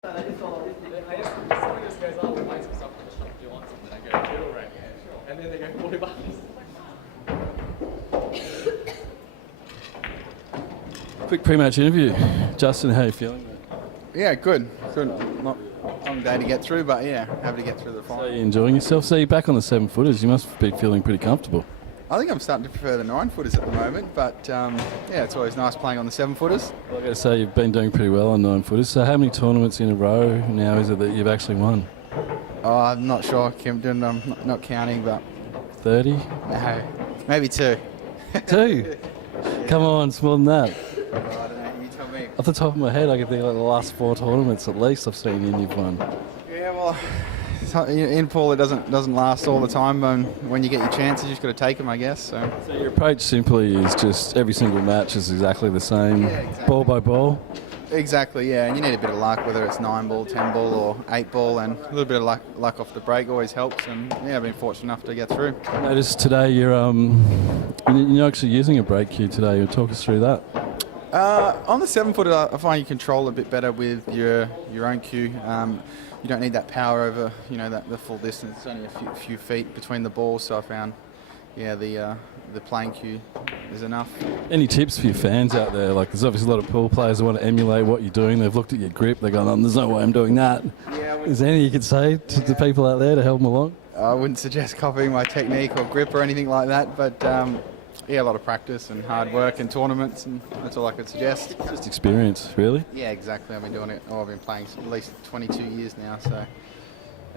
Quick pre-match interview. Justin, how are you feeling? Yeah, good. Good. Not a long day to get through, but yeah, happy to get through the So final. you enjoying yourself? So you're back on the 7-footers. You must be feeling pretty comfortable. I think I'm starting to prefer the 9-footers at the moment, but yeah, it's always nice playing on the 7-footers. Well, I've got to say you've been doing pretty well on 9-footers. So how many tournaments in a row now is it that you've actually won? Oh, I'm not sure, Kimpton. I'm not counting, but 30? no, maybe 2. 2? Come on, it's more than that. I don't know. You tell me. Off the top of my head, I could think like the last 4 tournaments at least I've seen you and you've won. Yeah, well, in pool it doesn't last all the time. When you get your chances, you just got to take them, I guess. So your approach simply is just every single match is exactly the same, Yeah, exactly. ball by ball. Exactly, yeah, and you need a bit of luck, whether it's 9-ball, 10-ball, or 8-ball, and a little bit of luck off the break always helps. And yeah, I've been fortunate enough to get through. I noticed today you're actually using a break cue today. You'll talk us through that. On the 7-footer, I find you control a bit better with your own cue. You don't need that power over the full distance. It's only a few feet between the balls, so I found the playing cue is enough. Any tips for your fans out there? Like, there's obviously a lot of pool players that want to emulate what you're doing. They've looked at your grip. They're going, there's no way I'm doing that. Yeah, Is there anything you could say to the people out there to help them along? I wouldn't suggest copying my technique or grip or anything like that, but yeah, a lot of practice and hard work and tournaments, and that's all I could suggest. Just experience, really. Yeah, exactly. I've been doing it. I've been playing at least 22 years now, so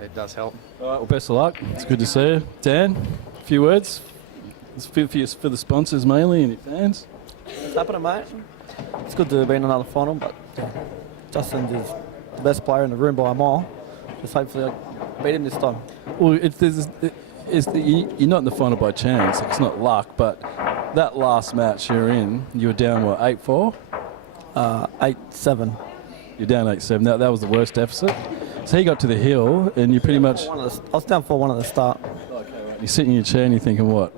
it does help. All right, well, best of luck. It's good to see you. Dan, a few words? It's for the sponsors mainly and your fans. What's happening, mate? It's good to be in another final, but Justin is the best player in the room by a mile. Just hopefully I beat him this time. Well, you're not in the final by chance. It's not luck, but that last match you're in, you were down, what, 8-4? 8-7. You're down 8-7. That was the worst deficit. So he got to the hill, and you pretty much... I was down 4-1 at the start. You're sitting in your chair and you're thinking, what?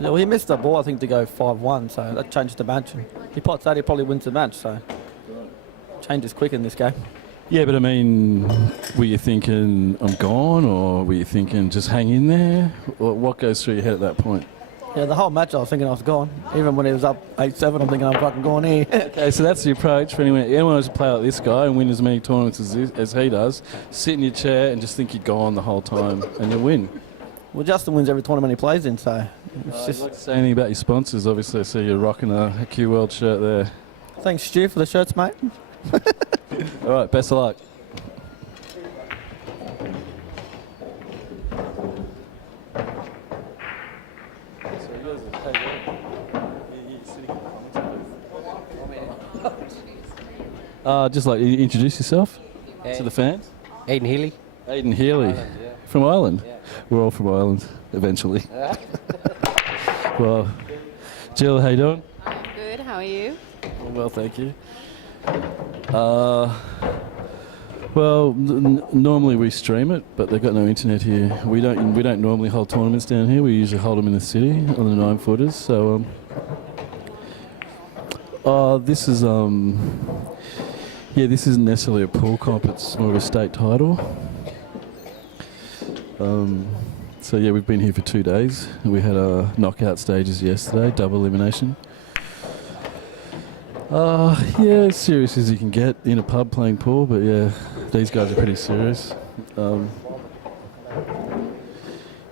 Yeah, well, he missed the ball, I think, to go 5-1, so that changed the match. And he pots that, he probably wins the match, so changes quick in this game. Yeah, but I mean, were you thinking, I'm gone, or were you thinking, just hang in there? What goes through your head at that point? Yeah, the whole match I was thinking I was gone. Even when he was up 8-7, I'm thinking I'm fucking gone here. Okay, so that's the approach for anyone who wants to play like this guy and win as many tournaments as he does. Sit in your chair and just think you're gone the whole time, and you'll win. Well, Justin wins every tournament he plays in, so it's I'd like to say anything about your sponsors. Obviously, I see you're rocking a Q World shirt there. Thanks, Stu, for the shirts, mate. All right, best of luck. Just like introduce yourself to the fans. Aidan Healy. Aidan Healy, Ireland, yeah. from Ireland. Yeah. We're all from Ireland, eventually. Well, Jill, how you doing? I'm good. How are you? Well, thank you. Well, normally we stream it, but they've got no internet here. We don't normally hold tournaments down here. We usually hold them in the city on the 9-footers. So, this is this isn't necessarily a pool comp. It's more of a state title. So yeah, we've been here for 2 days. We had knockout stages yesterday, double elimination. Yeah, as serious as you can get in a pub playing pool, but yeah, these guys are pretty serious.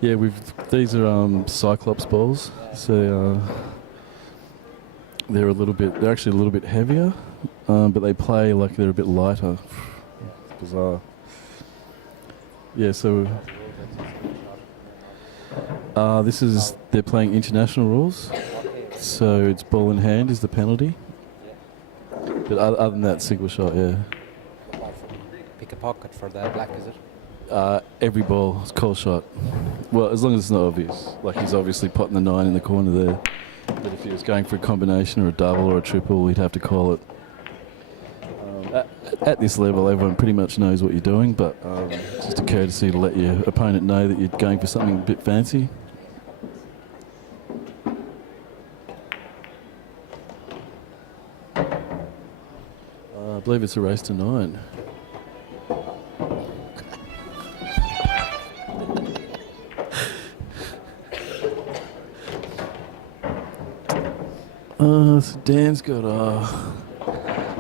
Yeah, these are Cyclops balls, so they're actually a little bit heavier, but they play like they're a bit lighter. It's bizarre. Yeah, so they're playing international rules, so it's ball in hand is the penalty. But other than that, single shot, yeah. Pick a pocket for the black, is it? Every ball is call shot. Well, as long as it's not obvious. Like he's obviously potting the 9 in the corner there. But if he was going for a combination or a double or a triple, we'd have to call it. At this level, everyone pretty much knows what you're doing, but it's just a courtesy to let your opponent know that you're going for something a bit fancy. I believe it's a race to 9. So Dan's got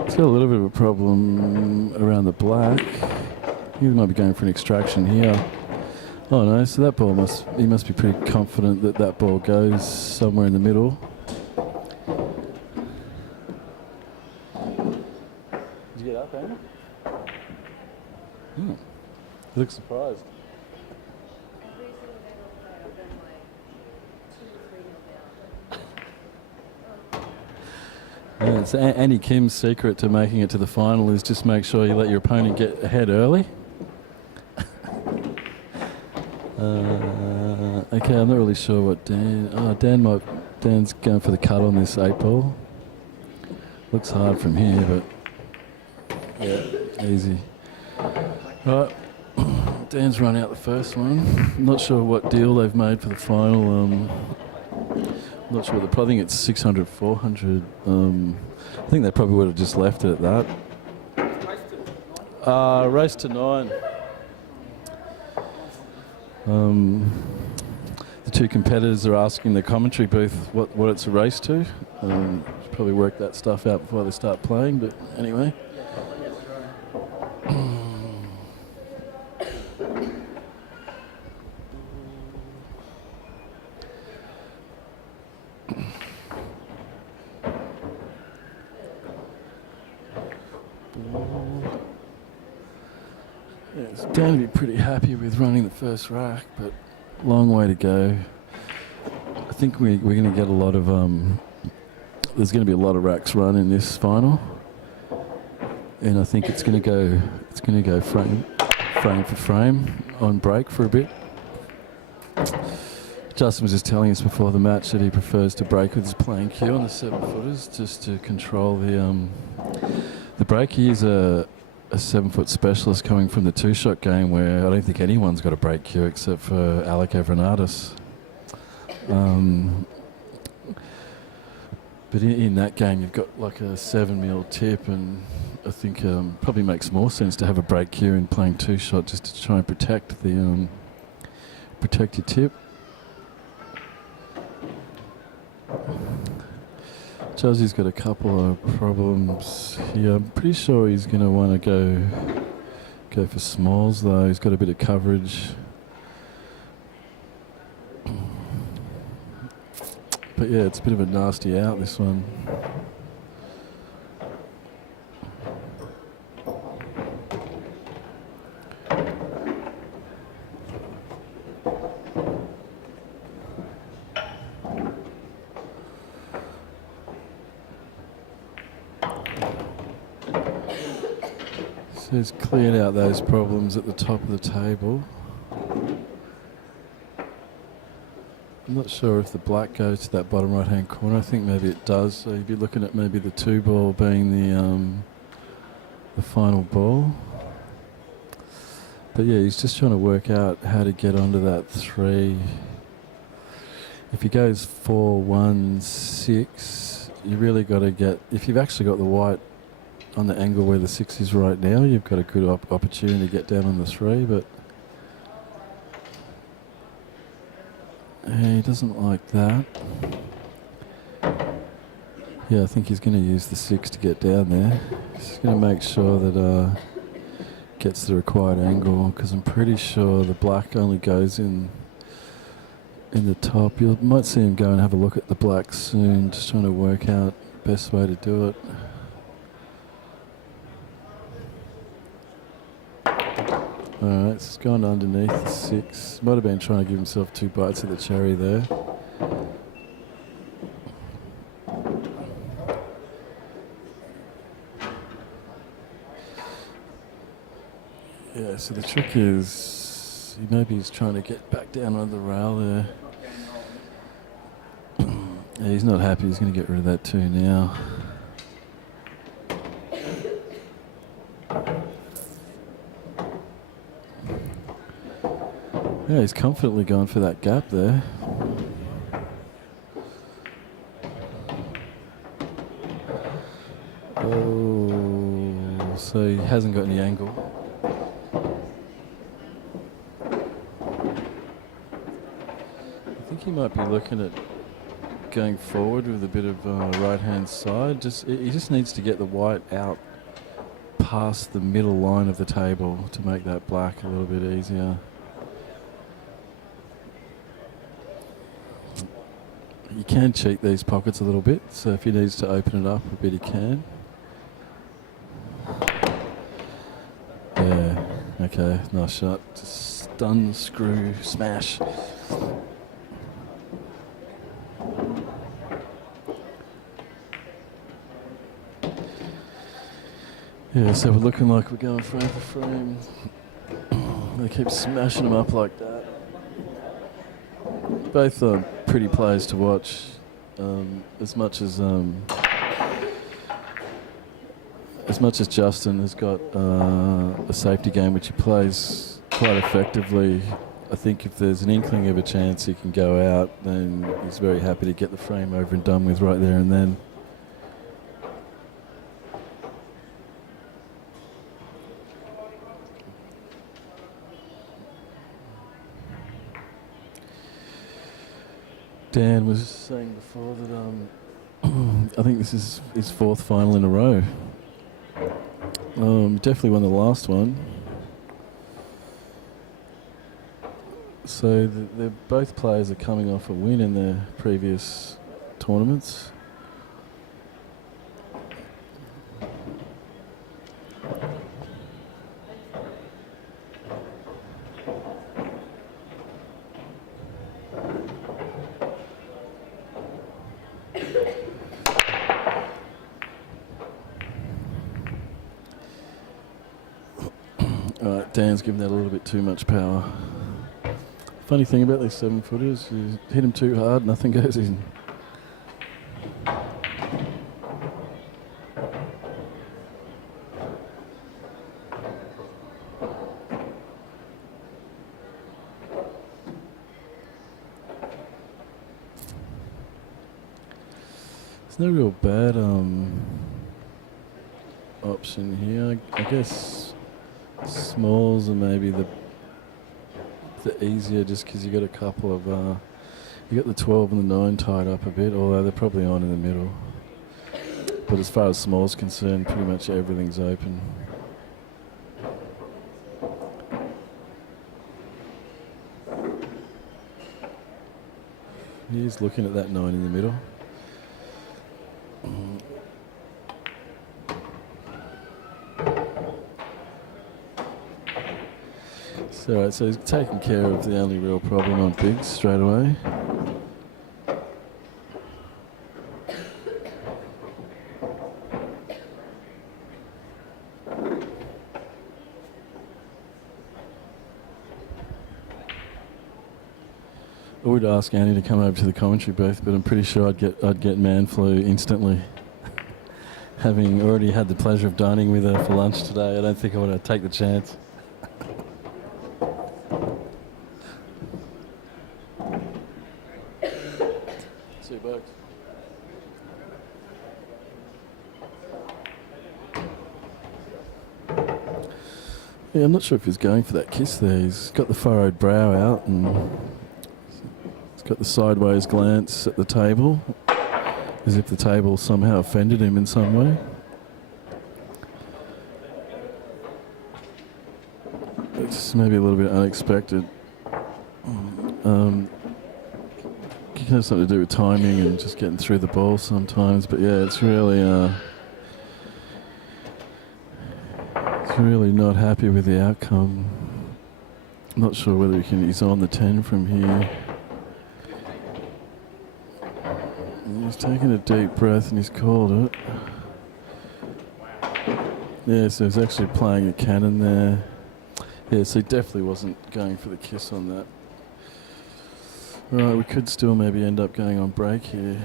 he's got a little bit of a problem around the black. He might be going for an extraction here. Oh no, so that ball he must be pretty confident that that ball goes somewhere in the middle. Did you get up, Anna? Hmm. You look surprised. Yeah, so Andy Kim's secret to making it to the final is just make sure you let your opponent get ahead early. Okay, I'm not really sure what Dan's going for the cut on this 8 ball. Looks hard from here, but yeah, easy. Right, Dan's run out the first one. Not sure what deal they've made for the final. Not sure. I think it's 600, 400. I think they probably would have just left it at that. Race to 9. The two competitors are asking the commentary booth what it's a race to. Should probably work that stuff out before they start playing, but anyway. Yeah, Dan would be pretty happy with running the first rack, but long way to go. I think we're going to get a lot of there's going to be a lot of racks run in this final, and I think it's going to go frame for frame on break for a bit. Justin was just telling us before the match that he prefers to break with his playing cue on the 7-footers just to control the break. He is a 7-foot specialist coming from the 2-shot game where I don't think anyone's got a break cue except for Alec Evernatis. But in that game you've got like a 7mm tip, and I think probably makes more sense to have a break cue in playing 2-shot just to try and protect your tip. Juzzy's got a couple of problems here. I'm pretty sure he's going to want to go for smalls though. He's got a bit of coverage. But yeah, it's a bit of a nasty out, this one. So he's cleared out those problems at the top of the table. I'm not sure if the black goes to that bottom right hand corner. I think maybe it does. So you'd be looking at maybe the 2 ball being the final ball. But yeah, he's just trying to work out how to get onto that 3. If he goes 4, 1, 6, you really got to get, if you've actually got the white on the angle where the 6 is right now, you've got a good opportunity to get down on the 3, but he doesn't like that. Yeah, I think he's going to use the 6 to get down there. He's going to make sure that gets the required angle, because I'm pretty sure the black only goes in the top. You might see him go and have a look at the black soon, just trying to work out the best way to do it. Alright, so it's gone underneath the 6. Might have been trying to give himself 2 bites of the cherry there. Yeah, so the trick is maybe he's trying to get back down on the rail there. Yeah, he's not happy. He's going to get rid of that 2 now. Yeah, he's confidently going for that gap there. Oh, so he hasn't got any angle. I think he might be looking at going forward with a bit of right-hand side. He just needs to get the white out past the middle line of the table to make that black a little bit easier. You can cheat these pockets a little bit, so if he needs to open it up a bit, he can. Yeah, okay, nice shot. Just stun, screw, smash. Yeah, so we're looking like we're going frame for frame. They keep smashing them up like that. Both are pretty players to watch. As much as Justin has got a safety game which he plays quite effectively, I think if there's an inkling of a chance he can go out, then he's very happy to get the frame over and done with right there and then. Dan was saying before that I think this is his fourth final in a row. Definitely won the last one. So they're both players are coming off a win in their previous tournaments. Alright, Dan's giving that a little bit too much power. Funny thing about these 7-footers, you hit them too hard, nothing goes in. There's no real bad option here. I guess smalls are maybe the easier, just because you got a couple of you got the 12 and the 9 tied up a bit, although they're probably on in the middle. But as far as smalls concerned, pretty much everything's open. He's looking at that 9 in the middle. So he's taken care of the only real problem on bigs straight away. I would ask Annie to come over to the commentary booth, but I'm pretty sure I'd get man flu instantly. Having already had the pleasure of dining with her for lunch today, I don't think I want to take the chance. $2. Yeah, I'm not sure if he's going for that kiss there. He's got the furrowed brow out and he's got the sideways glance at the table, as if the table somehow offended him in some way. It's maybe a little bit unexpected. It can have something to do with timing and just getting through the ball sometimes, but yeah, it's really not happy with the outcome. Not sure whether he's on the 10 from here. He's taken a deep breath and he's called it. Yeah, so he's actually playing a cannon there. Yeah, so he definitely wasn't going for the kiss on that. Right, we could still maybe end up going on break here.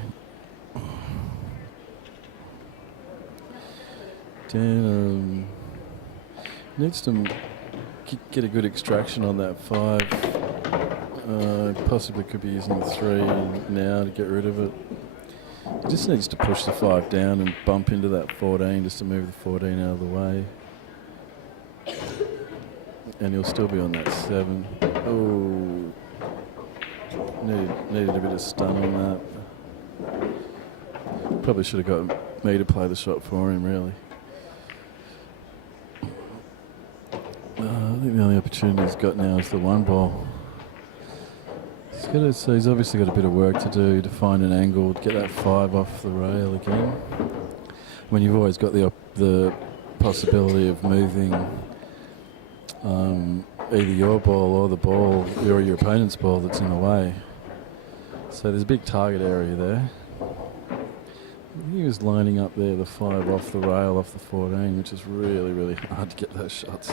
Dan needs to get a good extraction on that 5. Possibly could be using the 3 now to get rid of it. He just needs to push the 5 down and bump into that 14 just to move the 14 out of the way. And he'll still be on that 7. Oh. Needed a bit of stun on that. Probably should have got me to play the shot for him, really. I think the only opportunity he's got now is the one ball. He's obviously got a bit of work to do to find an angle to get that 5 off the rail again. When you've always got the possibility of moving either your ball or the ball or your opponent's ball that's in the way. So there's a big target area there. He was lining up there the 5 off the rail off the 14, which is really, really hard to get those shots.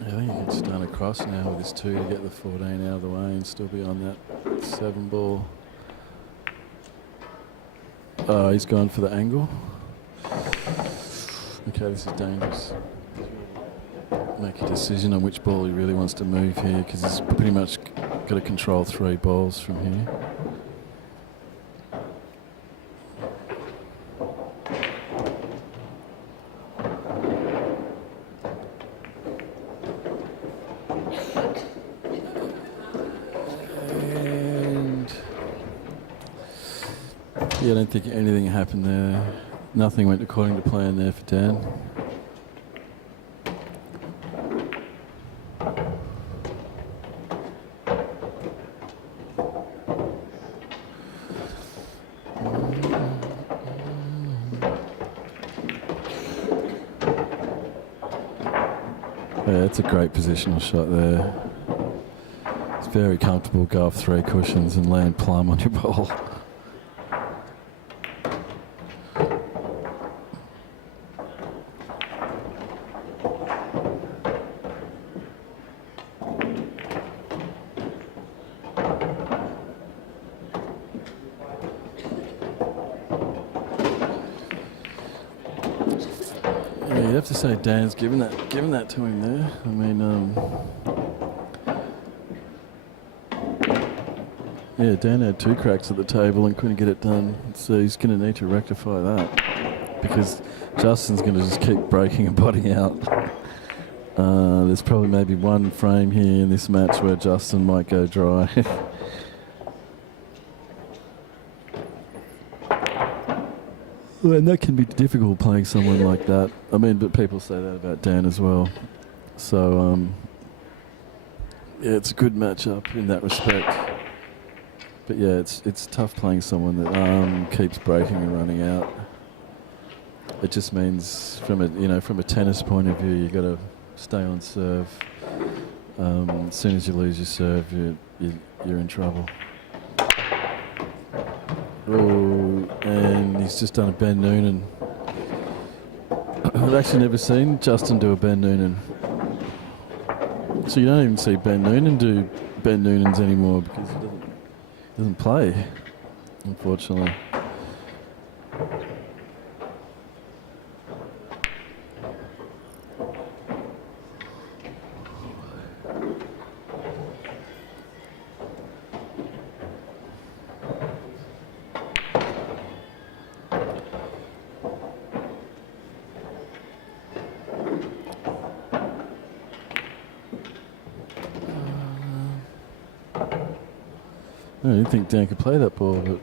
I think he can start across now with his 2 to get the 14 out of the way and still be on that 7 ball. Oh, he's gone for the angle. Okay, this is dangerous. Make a decision on which ball he really wants to move here, because he's pretty much got to control 3 balls from here. Yeah, I don't think anything happened there. Nothing went according to plan there for Dan. Yeah, that's a great positional shot there. It's very comfortable, go off 3 cushions and land plumb on your ball. Yeah, you'd have to say Dan's given that to him there. I mean, yeah, Dan had 2 cracks at the table and couldn't get it done, so he's going to need to rectify that, because Justin's going to just keep breaking and botting out. There's probably maybe one frame here in this match where Justin might go dry. Well, and that can be difficult playing someone like that. I mean, but people say that about Dan as well. So, yeah, it's a good matchup in that respect. But yeah, it's tough playing someone that keeps breaking and running out. It just means from a tennis point of view, you got to stay on serve. As soon as you lose your serve, you're in trouble. Oh, and he's just done a Ben Noonan. I've actually never seen Justin do a Ben Noonan. So you don't even see Ben Noonan do Ben Noonans anymore, because he doesn't play, unfortunately. I didn't think Dan could play that ball, but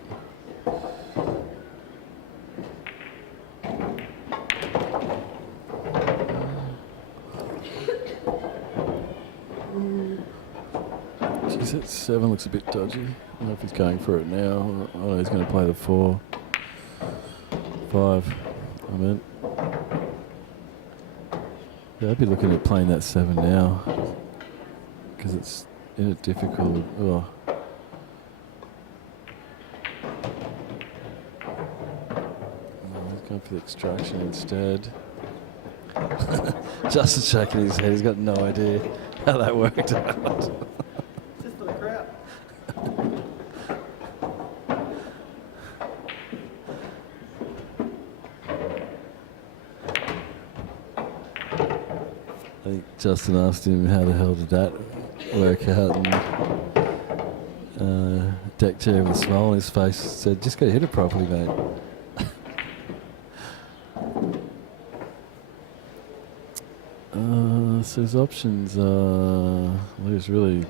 geez, that 7 looks a bit dodgy. I don't know if he's going for it now. Oh, he's going to play the 4. 5, I meant. Yeah, I'd be looking at playing that 7 now, because it's in a difficult. Oh. Going for the extraction instead. Justin's shaking his head. He's got no idea how that worked out. Just for the crowd. I think Justin asked him how the hell did that workout, and deck chair with a smile on his face said, "Just go hit it properly, mate." So his options Lou's really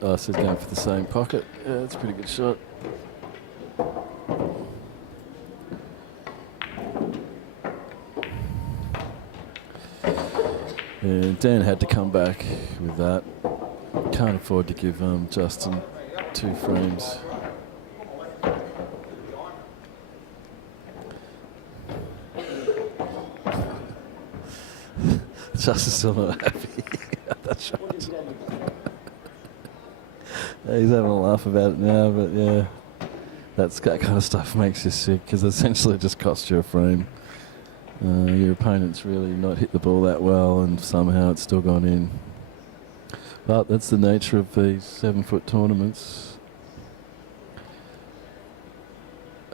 so he's going for the same pocket. Yeah, that's a pretty good shot. Yeah, Dan had to come back with that. Can't afford to give Justin 2 frames. Justin's still not happy about that shot. He's having a laugh about it now, but yeah, that kind of stuff makes you sick because essentially it just costs you a frame. Your opponent's really not hit the ball that well and somehow it's still gone in. But that's the nature of these 7-foot tournaments.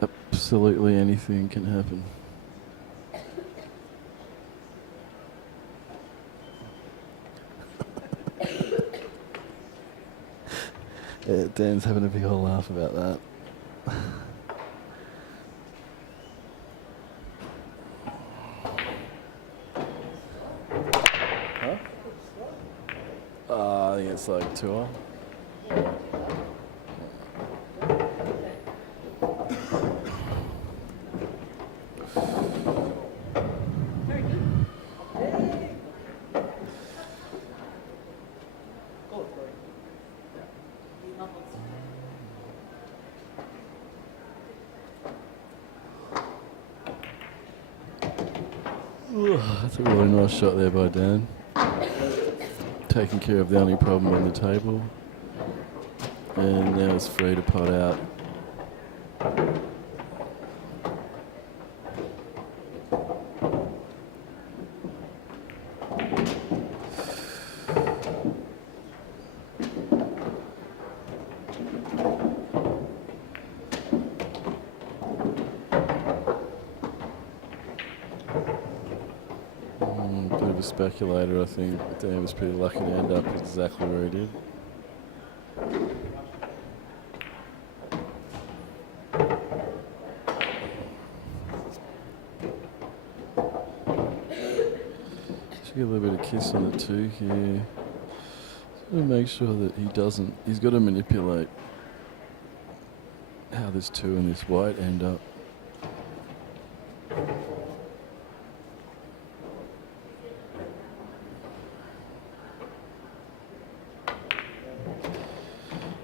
Absolutely anything can happen. Yeah, Dan's having a big old laugh about that. Huh? I think it's like 2-all. That's a really nice shot there by Dan. Taking care of the only problem on the table. And now it's free to pot out. Bit of a speculator, I think. Dan was pretty lucky to end up exactly where he did. Should get a little bit of kiss on it too here. Just to make sure that he doesn't. He's got to manipulate how this 2 and this white end up.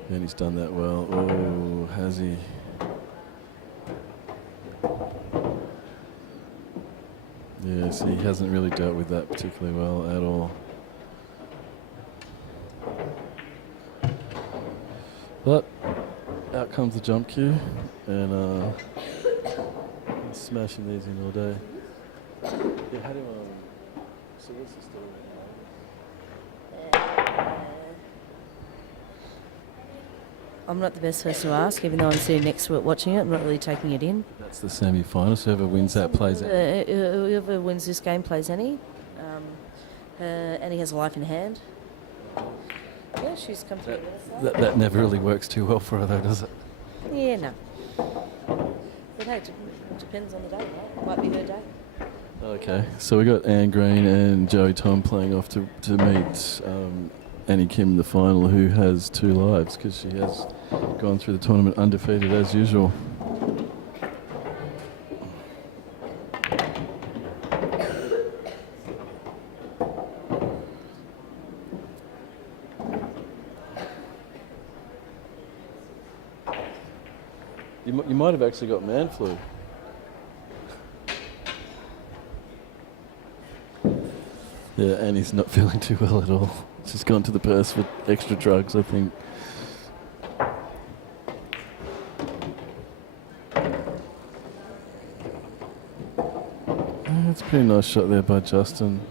And he's done that well. Oh, has he? Yeah, see, he hasn't really dealt with that particularly well at all. But out comes the jump cue, and smashing these in all day. Yeah, how do so what's the story? I'm not the best person to ask, even though I'm sitting next to it watching it. I'm not really taking it in. That's the semi-final. So whoever wins that plays it. Whoever wins this game plays Annie. Annie has a life in hand. Yeah, she's come through. That never really works too well for her, though, does it? Yeah, no. But hey, it depends on the day, right? Might be her day. Okay, so we got Anne Green and Joey Tom playing off to meet Annie Kim in the final, who has 2 lives because she has gone through the tournament undefeated as usual. You might have actually got man flu. Yeah, Annie's not feeling too well at all. She's gone to the purse for extra drugs, I think. That's a pretty nice shot there by Justin.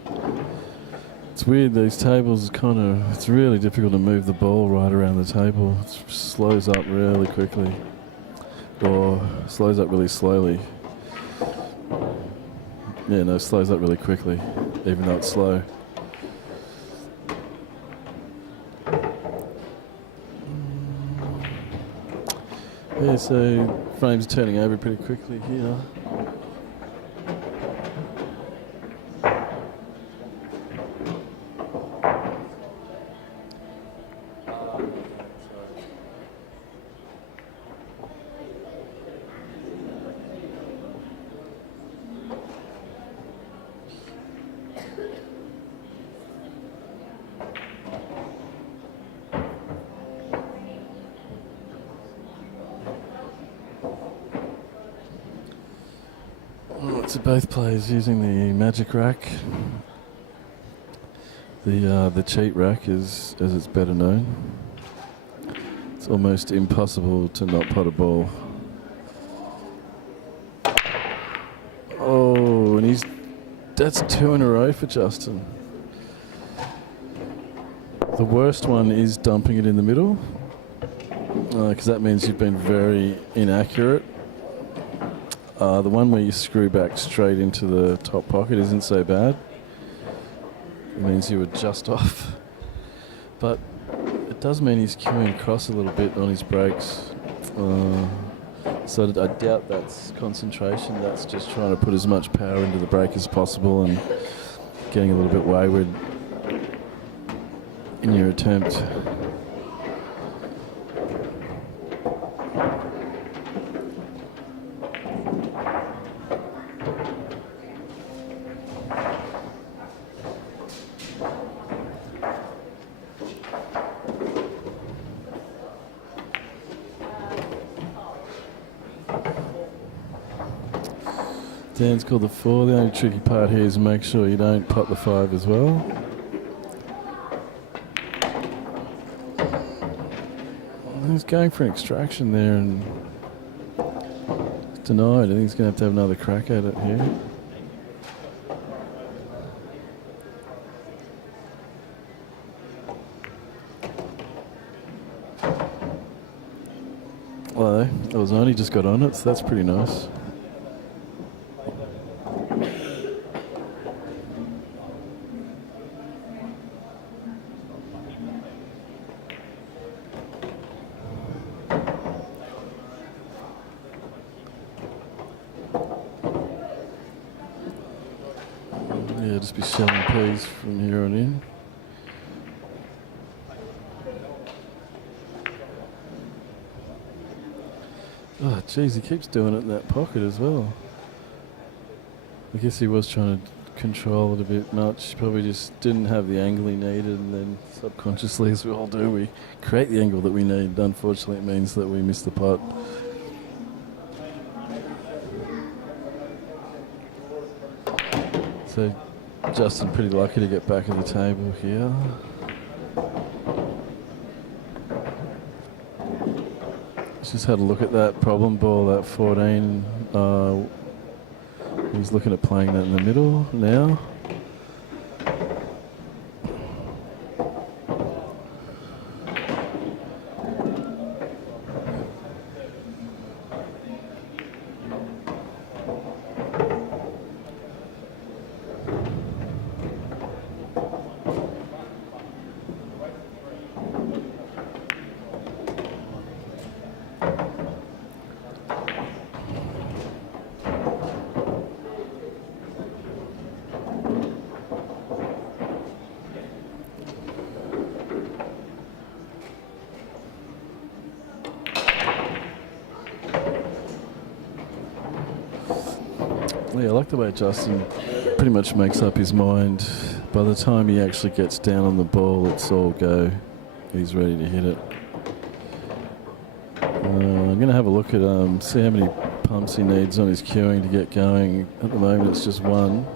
It's weird, these tables it's really difficult to move the ball right around the table. It slows up really quickly. Or slows up really slowly. Yeah, no, it slows up really quickly, even though it's slow. Yeah, so frames turning over pretty quickly here. So both players using the magic rack. The cheat rack is, as it's better known. It's almost impossible to not pot a ball. Oh, and that's 2 in a row for Justin. The worst one is dumping it in the middle, because that means you've been very inaccurate. The one where you screw back straight into the top pocket isn't so bad. It means you were just off. But it does mean he's queuing across a little bit on his breaks. So I doubt that's concentration. That's just trying to put as much power into the break as possible and getting a little bit wayward in your attempt. Dan's called the 4. The only tricky part here is make sure you don't pot the 5 as well. He's going for an extraction there and it's denied. I think he's going to have another crack at it here. Well, it was only just got on it, so that's pretty nice. Yeah, just be shelling peas from here on in. Oh, geez, he keeps doing it in that pocket as well. I guess he was trying to control it a bit much. Probably just didn't have the angle he needed, and then subconsciously, as we all do, we create the angle that we need. Unfortunately, it means that we miss the pot. So Justin pretty lucky to get back at the table here. Just had a look at that problem ball, that 14. He's looking at playing that in the middle now. Yeah, I like the way Justin pretty much makes up his mind. By the time he actually gets down on the ball, it's all go. He's ready to hit it. I'm going to have a look at see how many pumps he needs on his cueing to get going. At the moment, it's just 1.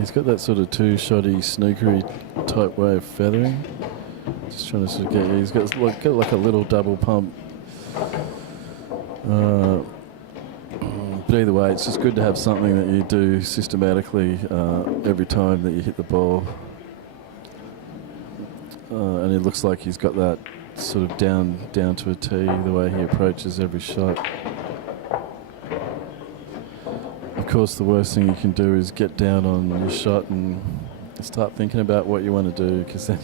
He's got that sort of 2-shotty, snookery type way of feathering. Just trying to sort of get. He's got like a little double pump. But either way, it's just good to have something that you do systematically every time that you hit the ball. And it looks like he's got that sort of down to a T, the way he approaches every shot. Of course, the worst thing you can do is get down on your shot and start thinking about what you want to do, because then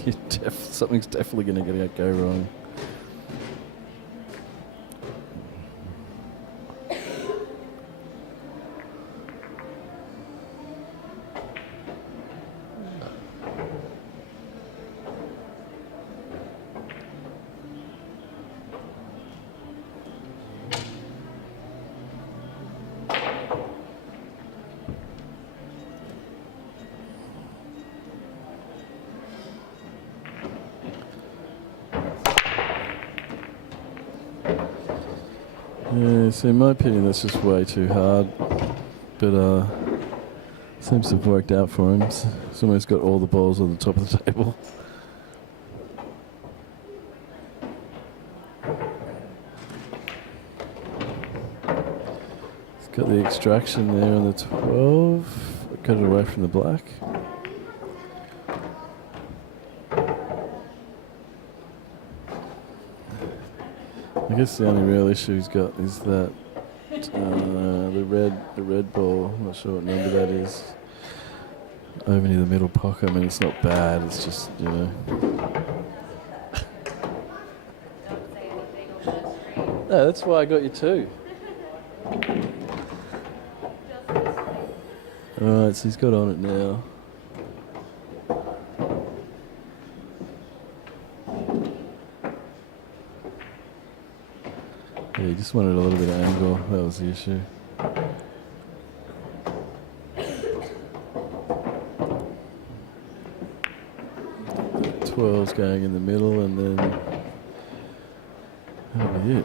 something's definitely going to go wrong. Yeah, so in my opinion, that's just way too hard. But seems to have worked out for him. He's almost got all the balls on the top of the table. He's got the extraction there on the 12. Got it away from the black. I guess the only real issue he's got is that the red ball. I'm not sure what number that is. Over near the middle pocket. I mean, it's not bad. It's just, you know. No, that's why I got you two. Alright, so he's got on it now. Yeah, he just wanted a little bit of angle. That was the issue. 12's going in the middle, and then that'll be it.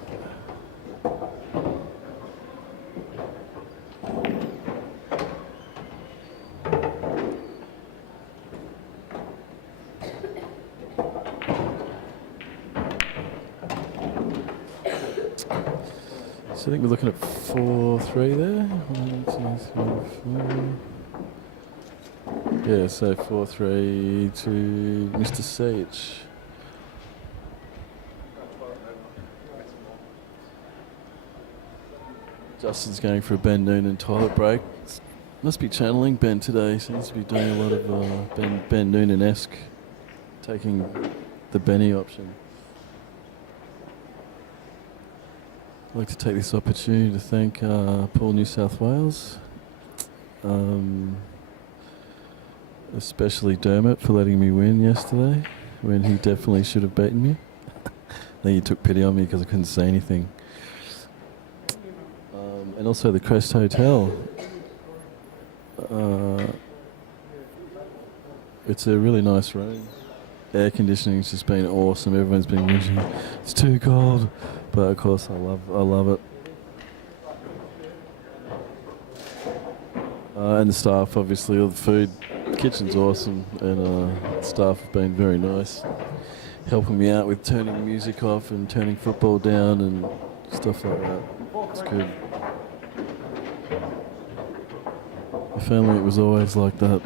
So I think we're looking at 4-3 there. 1, 2, 3, 4. Yeah, so 4-3 to Mr. Sajich. Justin's going for a Ben Noonan toilet break. Must be channeling Ben today. Seems to be doing a lot of Ben Noonan-esque, taking the Benny option. I'd like to take this opportunity to thank PoolNSW, especially Dermot for letting me win yesterday when he definitely should have beaten me. I think he took pity on me because I couldn't say anything. And also the Crest Hotel. It's a really nice room. Air conditioning's just been awesome. Everyone's been whinging, it's too cold. But of course I love it. And the staff, obviously, all the food. The kitchen's awesome, and the staff have been very nice, helping me out with turning the music off and turning football down and stuff like that. It's good. If only it was always like that.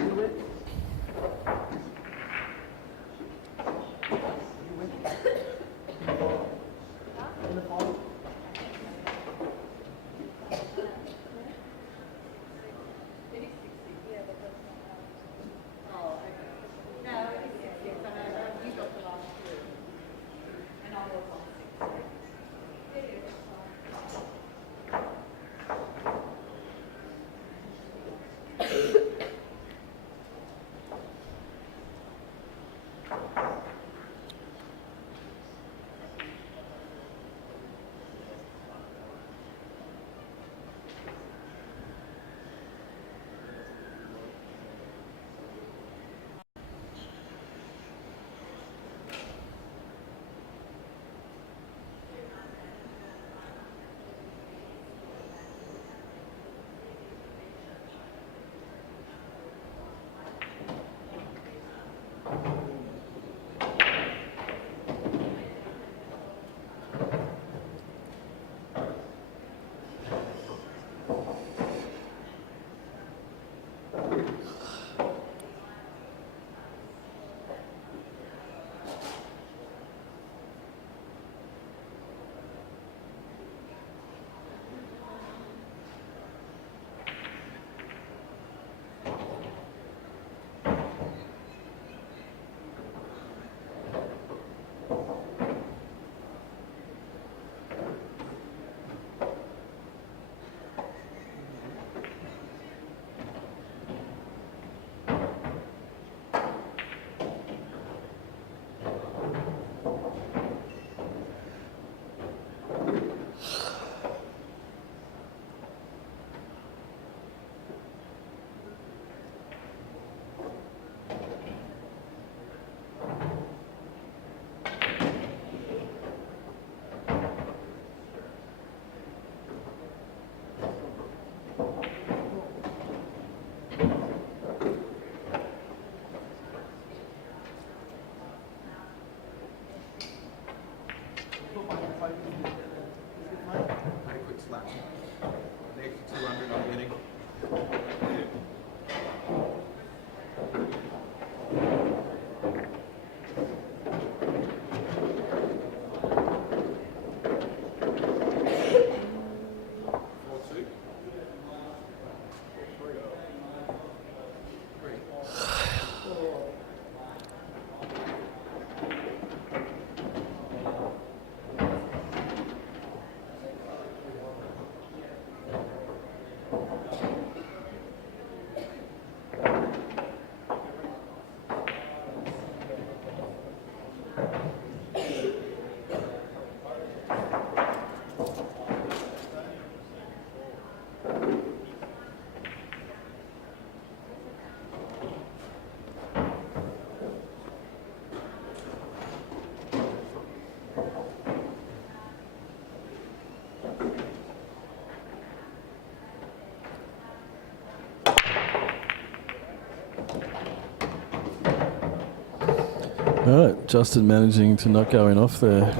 All right, Justin managing to not go in off there.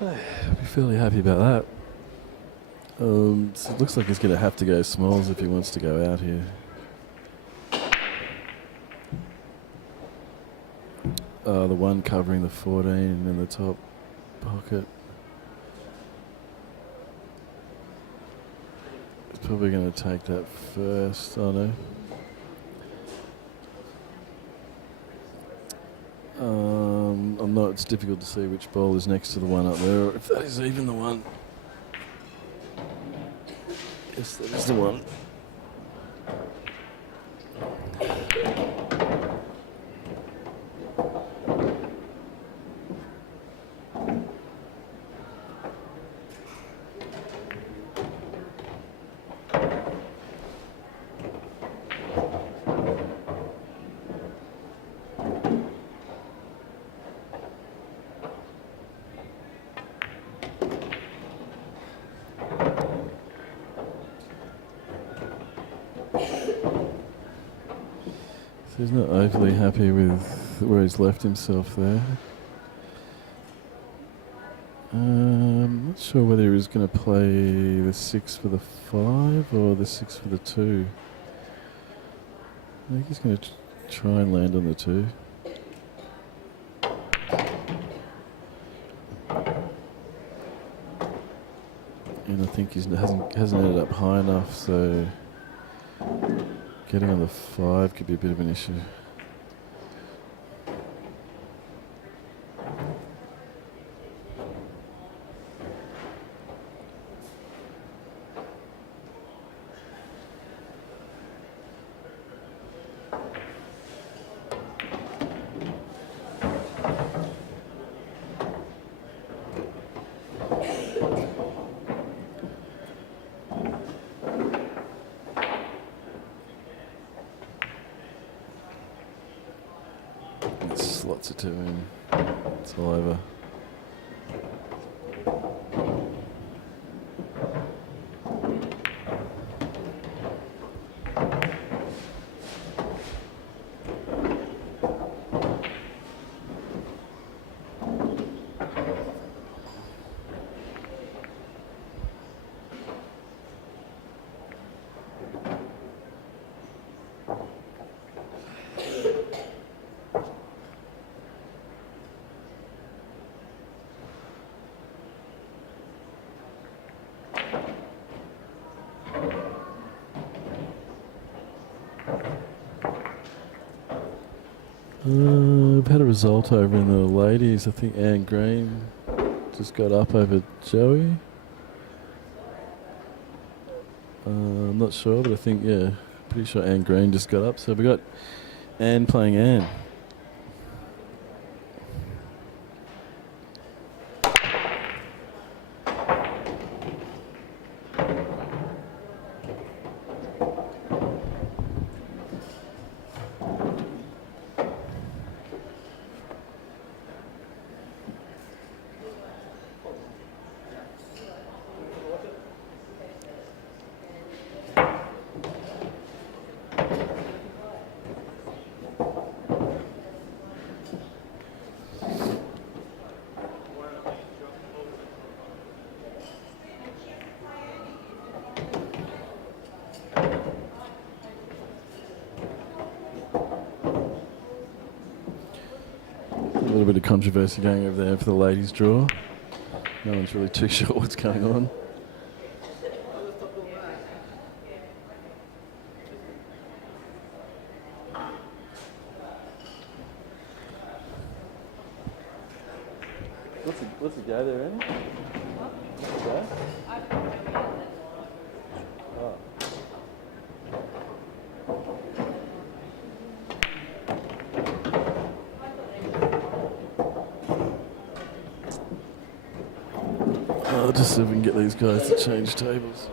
Be fairly happy about that. So it looks like he's going to have to go smalls if he wants to go out here. The one covering the 14 in the top pocket. He's probably going to take that first. Oh no. I'm not. It's difficult to see which ball is next to the one up there, or if that is even the one. Yes, that is the one. He's not overly happy with where he's left himself there. Not sure whether he was going to play the 6 for the 5 or the 6 for the 2. I think he's going to try and land on the 2. And I think he hasn't ended up high enough, so getting on the 5 could be a bit of an issue. Slots it to him. It's all over. We've had a result over in the ladies. I think Anne Green just got up over Joey. I'm not sure, but I think, yeah, pretty sure Anne Green just got up. So we got Anne playing Anne. A little bit of controversy going over there for the ladies' draw. No one's really too sure what's going on. What's the go there, Annie? What's the go? Oh. I'll just see if we can get these guys to change tables.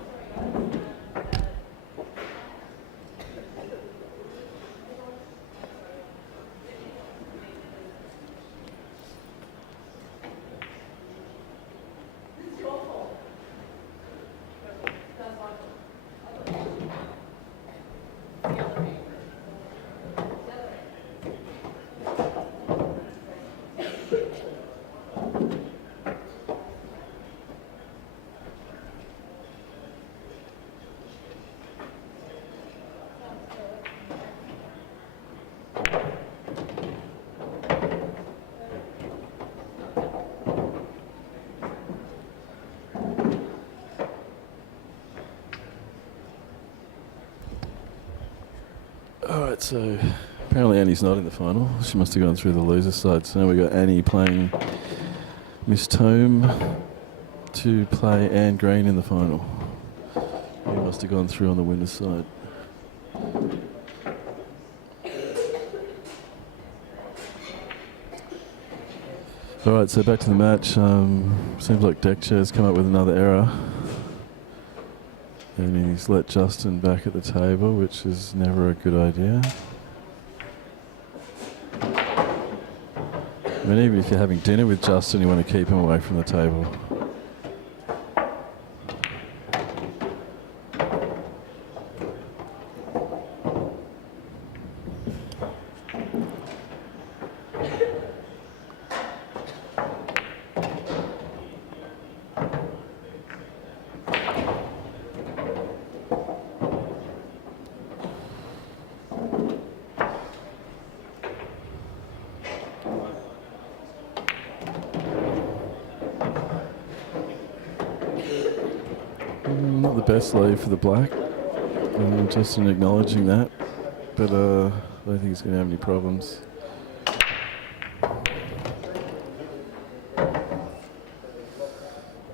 So apparently Annie's not in the final. She must have gone through the loser side. So now we got Annie playing Miss Tome to play Anne Green in the final. He must have gone through on the winner's side. Alright, so back to the match. Seems like deck chair's come up with another error. And he's let Justin back at the table, which is never a good idea. I mean, even if you're having dinner with Justin, you want to keep him away from the table. Not the best lead for the black. Justin acknowledging that, but I don't think he's going to have any problems.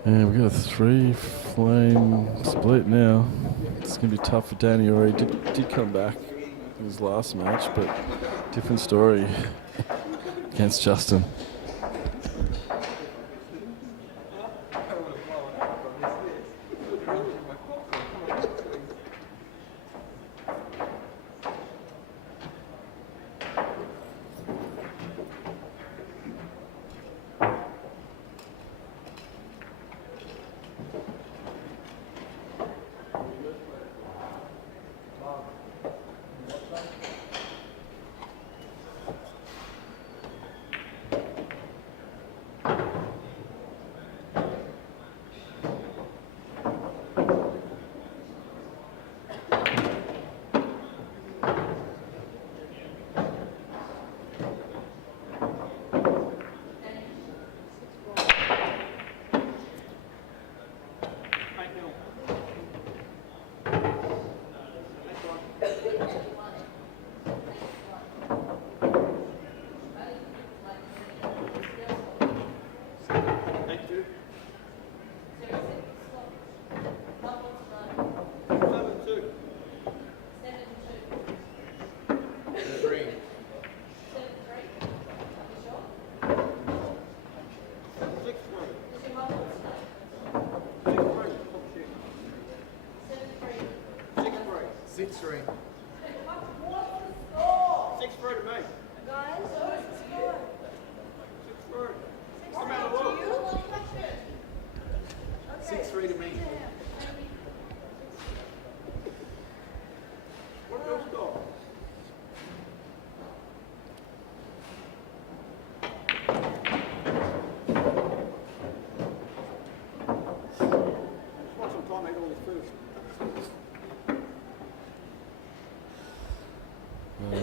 And we've got a 3-flame split now. It's going to be tough for Danny, or he did come back in his last match, but different story against Justin.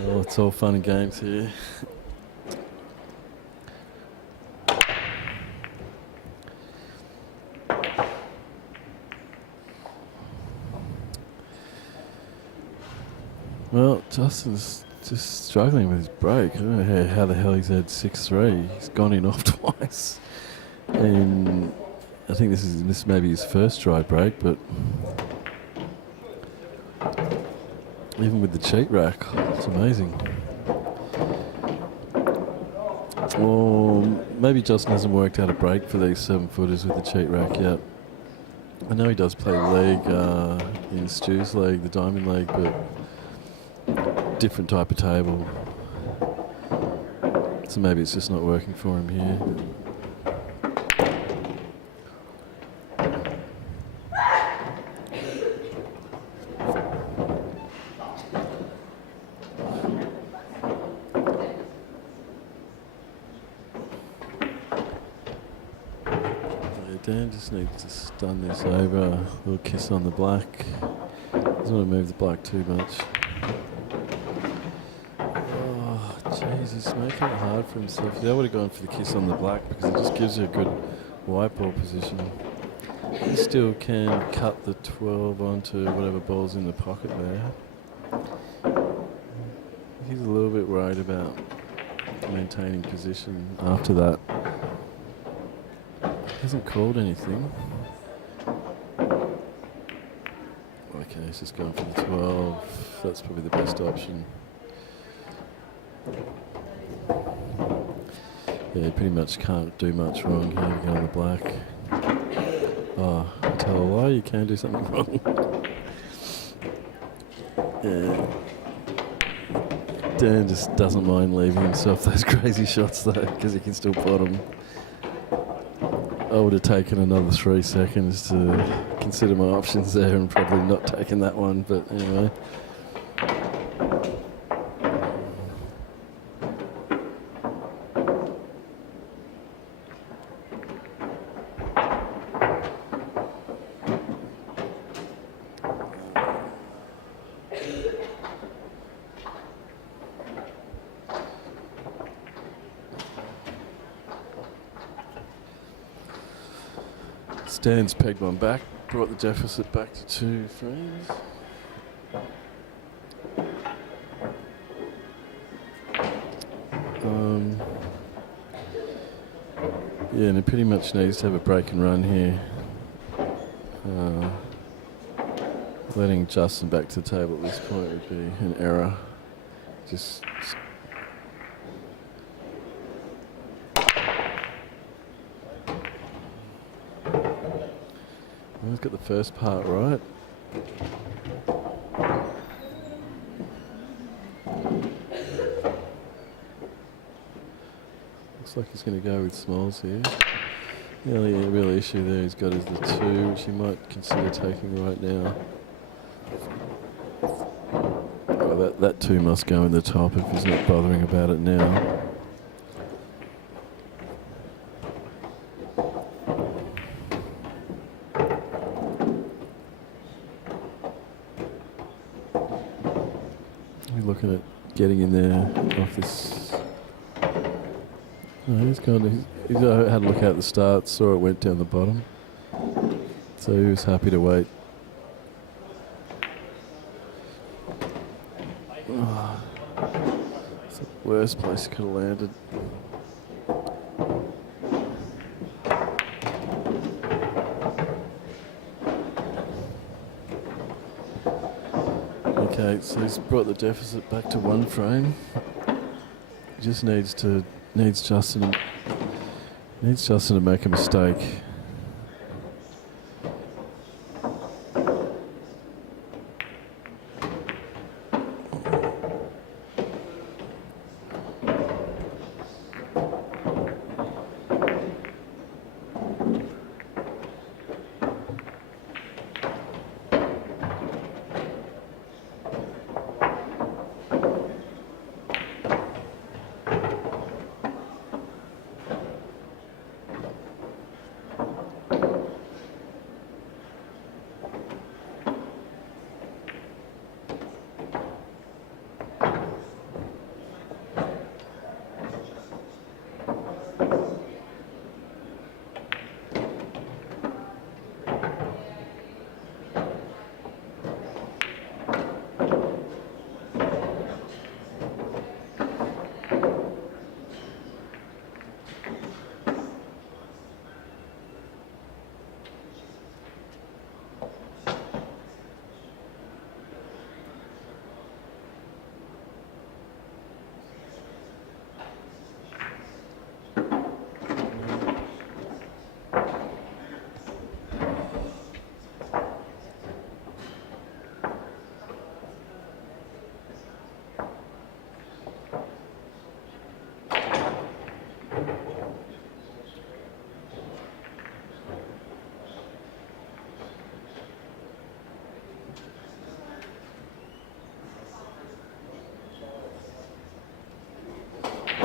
Well, it's all fun and games here. Well, Justin's just struggling with his break. I don't know how the hell he's had 6-3. He's gone in off twice. And I think this may be his first dry break, but even with the cheat rack, it's amazing. Or maybe Justin hasn't worked out a break for these 7-footers with the cheat rack yet. I know he does play league in Stu's league, the diamond league, but different type of table. So maybe it's just not working for him here. Dan just needs to stun this over. A little kiss on the black. Doesn't want to move the black too much. Oh, jeez, he's making it hard for himself. I would have gone for the kiss on the black because it just gives you a good white ball position. He still can cut the 12 onto whatever ball's in the pocket there. worried about maintaining position after that. Hasn't called anything. Okay, he's just going for the 12. That's probably the best option. Yeah, he pretty much can't do much wrong here to go on the black. Oh, I tell a lie, you can do something wrong. Yeah. Dan just doesn't mind leaving himself those crazy shots though, because he can still pot them. I would have taken another 3 seconds to consider my options there and probably not taken that one, but anyway. Stan's pegged one back, brought the deficit back to 2 frames. Yeah, and he pretty much needs to have a break and run here. Letting Justin back to the table at this point would be an error. Just he's got the first part right. Looks like he's going to go with smalls here. The only real issue there he's got is the 2, which he might consider taking right now. Oh, that 2 must go in the top if he's not bothering about it now. Looking at getting in there off this. No, he's had a look at the start, saw it went down the bottom, so he was happy to wait. Oh, it's the worst place he could have landed. Okay, so he's brought the deficit back to 1 frame. He just needs Justin to make a mistake.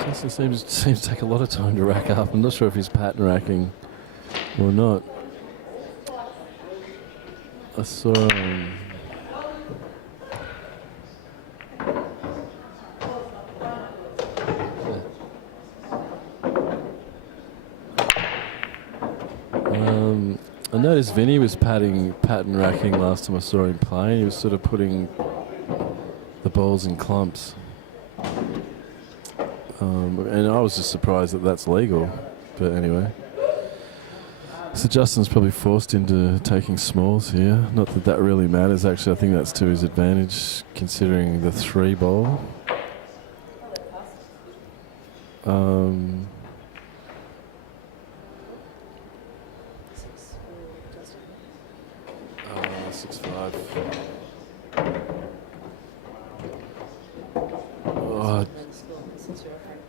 It seems to take a lot of time to rack up. I'm not sure if he's pattern racking or not. I saw I noticed Vinny was pattern racking last time I saw him play. He was sort of putting the balls in clumps. And I was just surprised that that's legal. But anyway. So Justin's probably forced into taking smalls here. Not that that really matters. Actually, I think that's to his advantage, considering the 3 ball. Um, 6-5. Oh,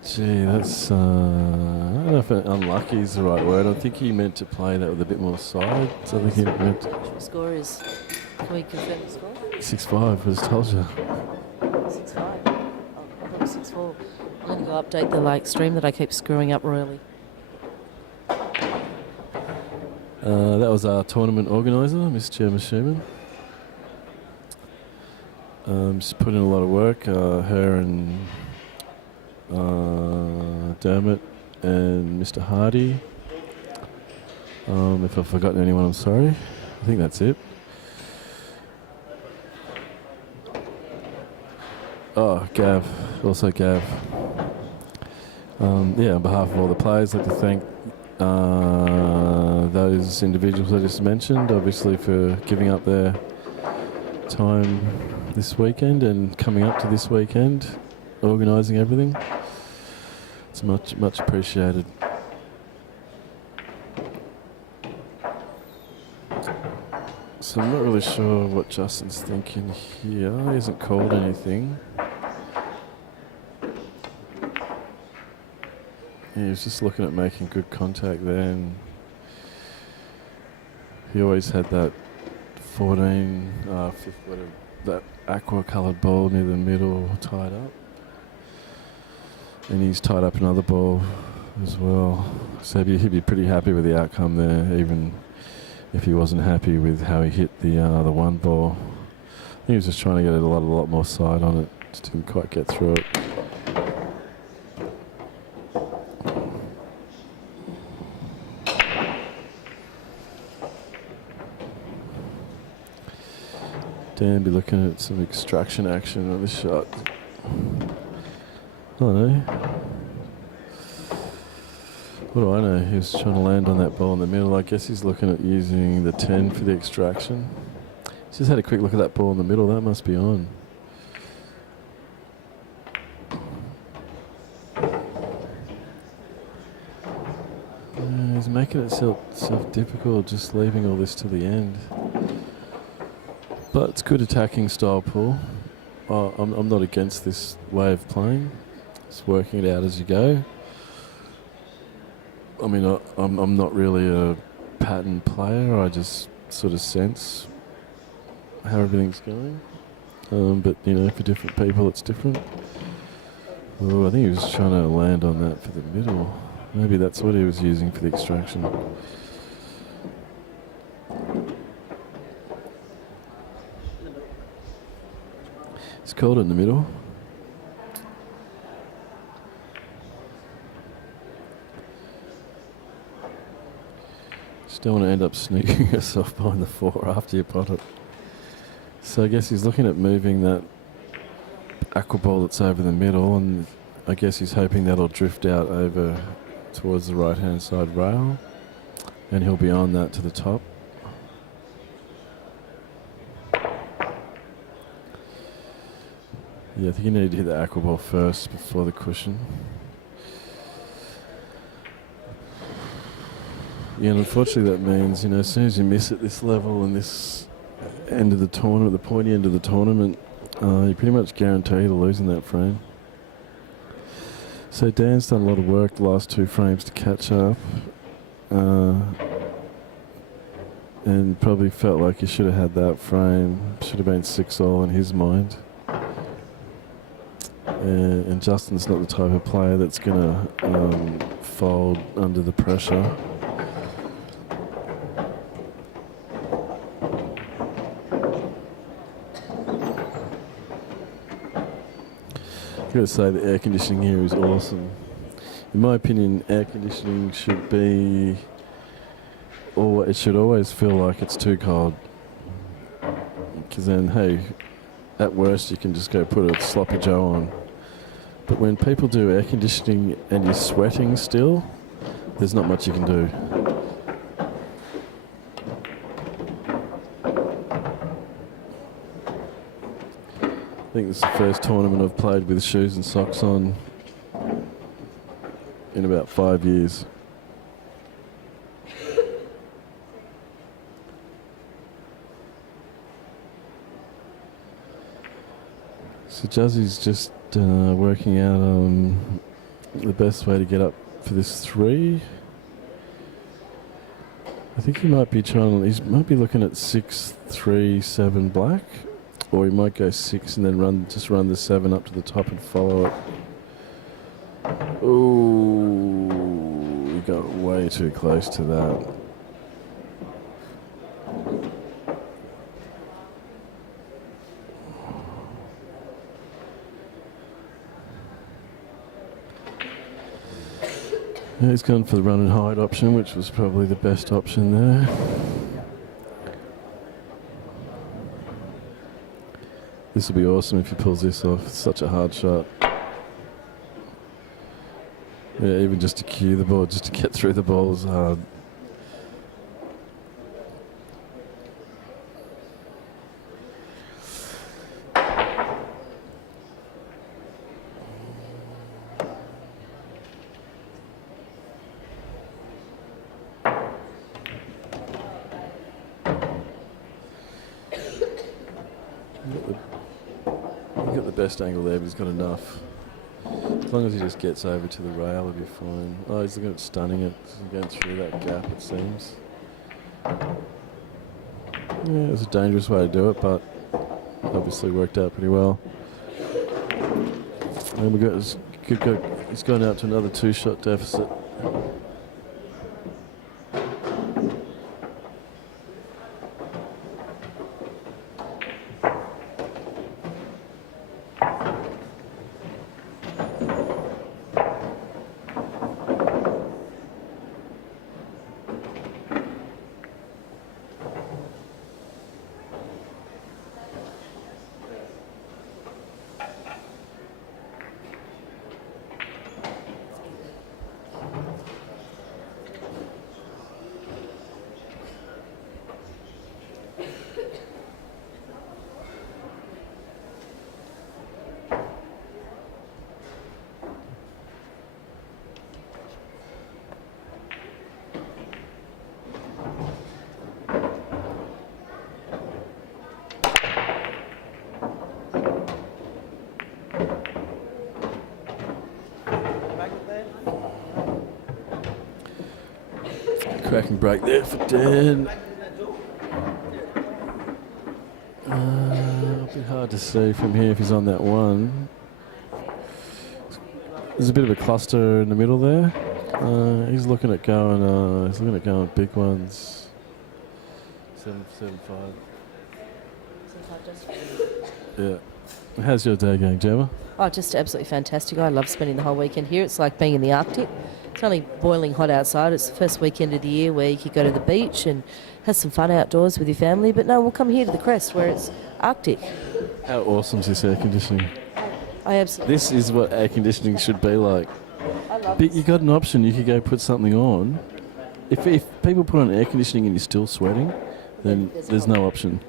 gee, that's... I don't know if unlucky is the right word. I think he meant to play that with a bit more side. So I think he meant... The score is. Can we confirm the score? 6-5, I just told you. 6-5. Oh, I thought it was 6-4. I'm going to go update the stream that I keep screwing up royally. That was our tournament organiser, Miss Gemma Schumann. She's put in a lot of work. Her and Dermot and Mr. Hardy. If I've forgotten anyone, I'm sorry. I think that's it. Oh, Gav. Also Gav. Yeah, on behalf of all the players, I'd like to thank those individuals I just mentioned, obviously, for giving up their time this weekend and coming up to this weekend, organising everything. It's much, much appreciated. So I'm not really sure what Justin's thinking here. He hasn't called anything. He was just looking at making good contact there, and he always had that 14, whatever, that aqua-coloured ball near the middle tied up. And he's tied up another ball as well. So he'd be pretty happy with the outcome there, even if he wasn't happy with how he hit the 1 ball. I think he was just trying to get a lot more side on it. Just didn't quite get through it. Dan be looking at some extraction action on this shot. I don't know. What do I know? He was trying to land on that ball in the middle. I guess he's looking at using the 10 for the extraction. Just had a quick look at that ball in the middle. That must be on. He's making it self difficult, just leaving all this to the end. But it's good attacking style pool. I'm not against this way of playing. It's working it out as you go. I mean, I'm not really a pattern player. I just sort of sense how everything's going. But, you know, for different people, it's different. Oh, I think he was trying to land on that for the middle. Maybe that's what he was using for the extraction. He's called it in the middle. Just don't want to end up sneaking yourself behind the 4 after you pot it. So I guess he's looking at moving that aqua ball that's over the middle, and I guess he's hoping that'll drift out over towards the right-hand side rail, and he'll be on that to the top. Yeah, I think you need to hit the aqua ball first before the cushion. Yeah, and unfortunately that means, you know, as soon as you miss at this level and this end of the tournament, the pointy end of the tournament, you're pretty much guaranteed of losing that frame. So Dan's done a lot of work the last 2 frames to catch up, and probably felt like he should have had that frame. Should have been 6-all in his mind. And Justin's not the type of player that's going to fold under the pressure. I've got to say the air conditioning here is awesome. In my opinion, air conditioning should be, or it should always feel like it's too cold. Because then, hey, at worst you can just go put a sloppy Joe on. But But when people do air conditioning and you're sweating still, there's not much you can do. I think this is the first tournament I've played with shoes and socks on in about 5 years. So Juzzy's just working out the best way to get up for this 3. I think he might be might be looking at 6, 3, 7 black, or he might go 6 and then run the 7 up to the top and follow it. Ooh, we got way too close to that. Yeah, he's gone for the run and hide option, which was probably the best option there. This will be awesome if he pulls this off. It's such a hard shot. Yeah, even just to cue the ball, just to get through the ball is hard. He's got the best angle there, but he's got enough. As long as he just gets over to the rail, he'll be fine. Oh, he's looking at stunning it. He's going through that gap, it seems. Yeah, it was a dangerous way to do it, but obviously worked out pretty well. And he's gone out to another 2-shot deficit. Cracking break there for Dan. A bit hard to see from here if he's on that one. There's a bit of a cluster in the middle there. He's looking at going. He's looking at going big ones. 7-5. Yeah. How's your day going, Gemma? Oh, just absolutely fantastic. I love spending the whole weekend here. It's like being in the Arctic. It's only boiling hot outside. It's the first weekend of the year where you could go to the beach and have some fun outdoors with your family. But no, we'll come here to the Crest where it's Arctic. How awesome is this air conditioning? I absolutely. This is what air conditioning should be like. I love But you got an option. You could go put something on. If people put on air conditioning and you're still sweating, then there's no option.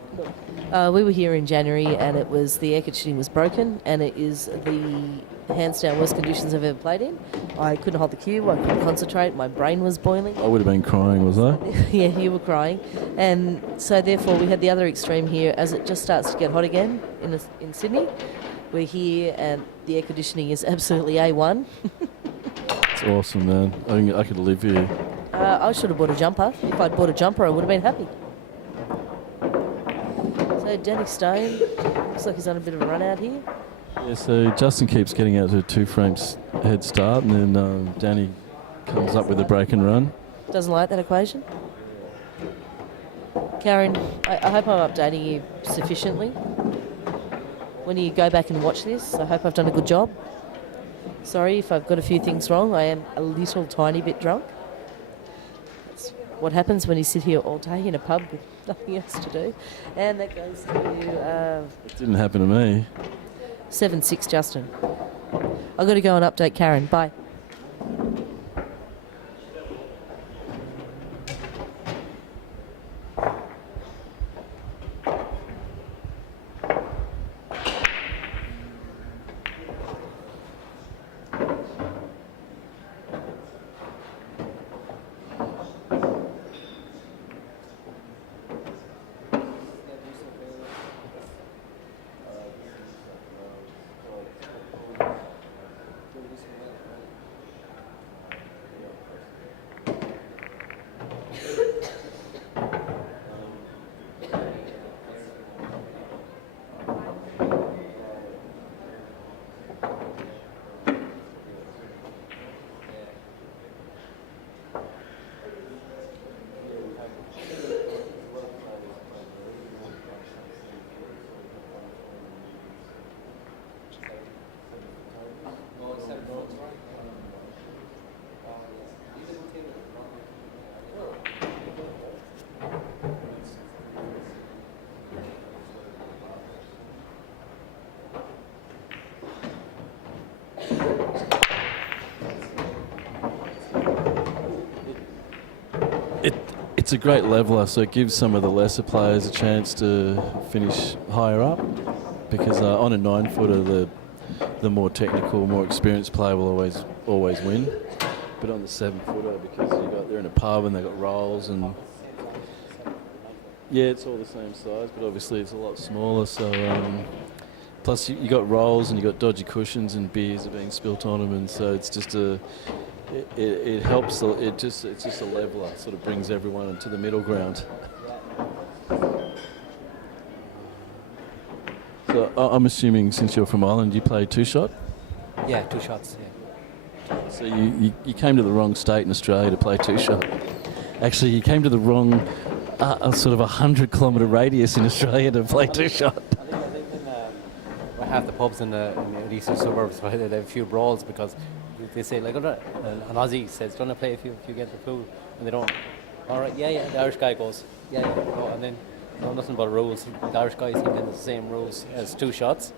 We were here in January and it was the air conditioning was broken and it is the hands down worst conditions I've ever played in. I couldn't hold the cue, I couldn't concentrate, my brain was boiling. I would have been crying, was I? Yeah, you were crying. And so therefore we had the other extreme here as it just starts to get hot again in Sydney. We're here and the air conditioning is absolutely A1. It's awesome, man. I think I could live here. I should have bought a jumper. If I'd bought a jumper I would have been happy. So Danny Stone, looks like he's on a bit of a run out here. Yeah, so Justin keeps getting out to a 2 frames head start, and then Danny comes up with a break and run. Doesn't like that equation. Karen, I hope I'm updating you sufficiently. When you go back and watch this, I hope I've done a good job. Sorry if I've got a few things wrong. I am a little tiny bit drunk. That's what happens when you sit here all day in a pub with nothing else to do. And that goes to It didn't happen to me. 7-6 Justin. I've got to go and update Karen. Bye. It's a great leveler, so it gives some of the lesser players a chance to finish higher up, because on a 9-footer, the more technical, more experienced player will always win. But on the 7-footer, because they're in a pub and they've got rolls, and yeah, it's all the same size, but obviously it's a lot smaller. So plus you got rolls and you got dodgy cushions and beers are being spilt on them, and so it's just it helps. It's just a leveler, sort of brings everyone into the middle ground. So I'm assuming, since you're from Ireland, you play 2-shot. Yeah, 2 shots. Yeah. So you came to the wrong state in Australia to play 2-shot. Actually, you came to the wrong sort of 100-kilometre radius in Australia to play 2-shot. I think half the pubs in the eastern suburbs, they have a few brawls because they say, like, an Aussie says, "Do you want to play if you get the pool?" And they don't. All right, yeah. The Irish guy goes, yeah. Go. And then nothing but rules. The Irish guys think it's the same rules as 2 shots,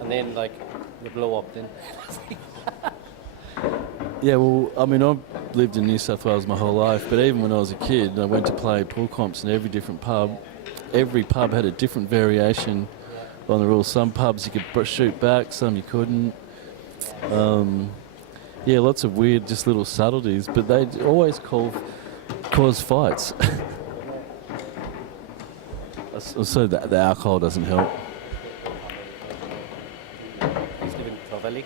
and then like they blow up. Then. Yeah, well, I mean, I've lived in New South Wales my whole life, but even when I was a kid, I went to play pool comps in every different pub. Every pub had a different variation on the rules. Some pubs you could shoot back, some you couldn't. Yeah, lots of weird, just little subtleties, but they always cause fights. So the alcohol doesn't help. I used to live in Clovelly.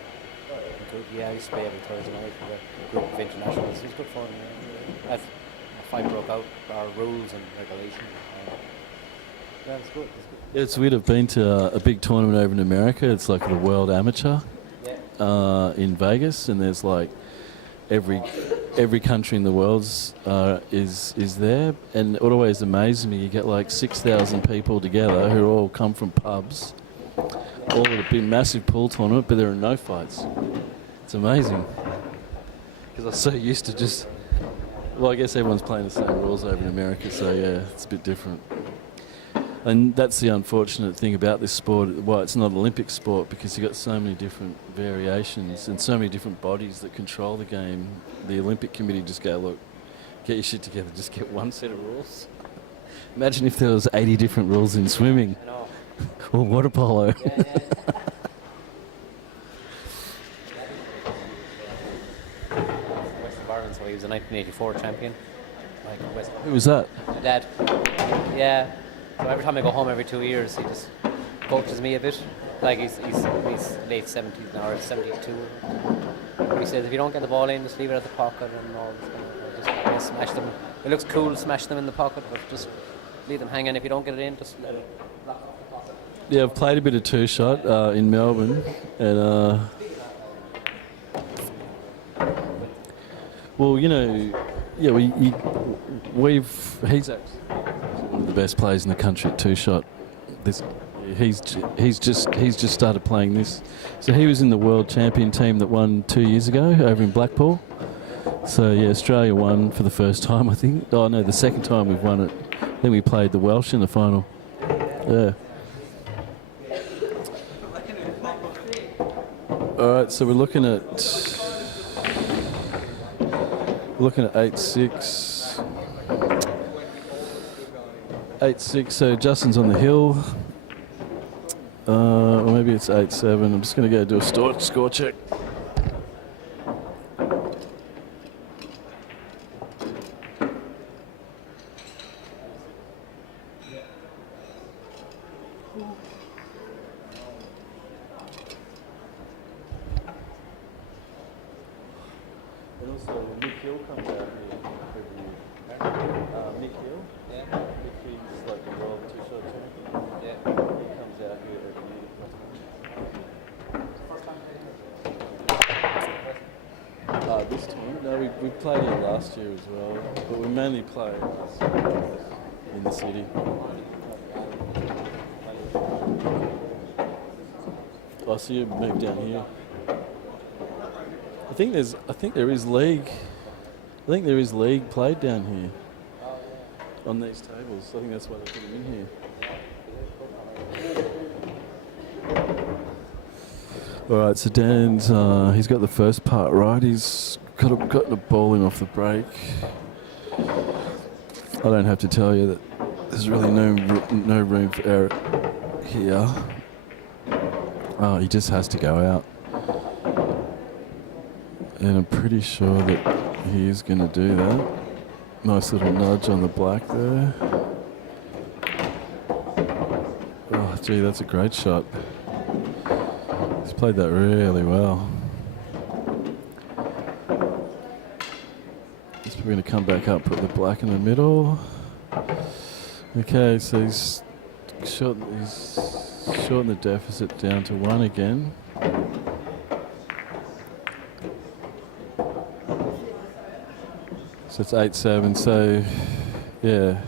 Yeah, I used to play every Thursday night for a group of internationals. It was good fun. As a fight broke out, our rules and regulations. Yeah, it's good. It's weird. I've been to a big tournament over in America. It's like the World Amateur in Vegas, and there's like every country in the world is there, and it always amazes me. You get like 6,000 people together who all come from pubs, all at a big massive pool tournament, but there are no fights. It's amazing, because I'm so used to just. Well, I guess everyone's playing the same rules over in America, so yeah, it's a bit different. And that's the unfortunate thing about this sport. Well, it's not an Olympic sport because you've got so many different variations and so many different bodies that control the game. The Olympic Committee just go, look, get your shit together, just get one set of rules. Imagine if there was 80 different rules in swimming or water polo. So he was a 1984 champion. Who was that? My dad. Yeah. So every time I go home every 2 years, he just coaches me a bit. Like he's late 70s now, or 72. He says if you don't get the ball in, just leave it at the pocket and all this kind of, just smash them. It looks cool, smash them in the pocket, but just leave them hanging. If you don't get it in, just let it block off the pocket. Yeah, I've played a bit of 2-shot in Melbourne, and well, you know, yeah, he's actually one of the best players in the country at 2-shot. He's just started playing this. So he was in the world champion team that won 2 years ago over in Blackpool. So yeah, Australia won for the first time, I think. Oh no, the second time we've won it. I think we played the Welsh in the final. Yeah. All right, so we're looking at 8-6. 8-6. So Justin's on the hill. Or maybe it's 8-7. I'm just going to go do a score check. And also Nick Hill comes out here every year. Nick Hill? Yeah. Nick Hill's like the world two-shot champion. Yeah. He comes out here every year. This time? No, we played here last year as well. But we mainly play in the city. Oh, so you moved down here. I think there is league played down here on these tables. I think that's why they put them in here. All right, so Dan's he's got the first part right. He's got the ball in off the break. I don't have to tell you that there's really no room for error here. Oh, he just has to go out. And I'm pretty sure that he is going to do that. Nice little nudge on the black there. Oh, gee, that's a great shot. He's played that really well. He's probably going to come back up, put the black in the middle. Okay, so he's shortened the deficit down to 1 again. So it's 8-7. So, yeah,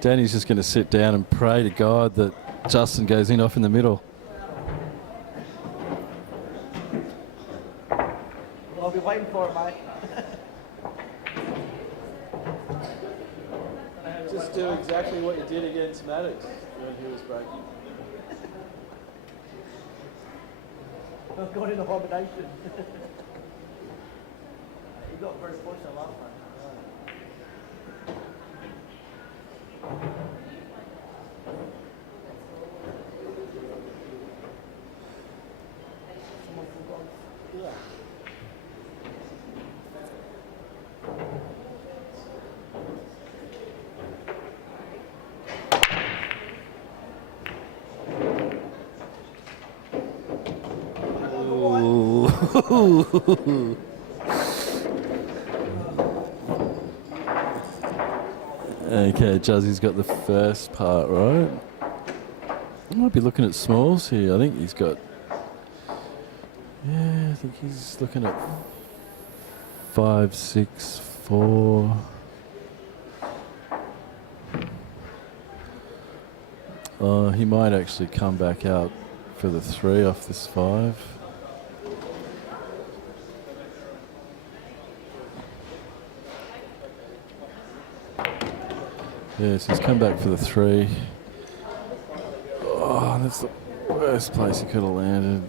Danny's just going to sit down and pray to God that Justin goes in off in the middle. I'll be waiting for it, mate. Just do exactly what you did against Maddox when he was breaking. I've got in a combination. You got very fortunate last time. Okay, Juzzy's got the first part right. I might be looking at smalls here. I think he's got... Yeah, I think he's looking at 5, 6, 4... he might actually come back out for the 3 off this 5. Yes, he's come back for the 3. Oh, that's the worst place he could have landed.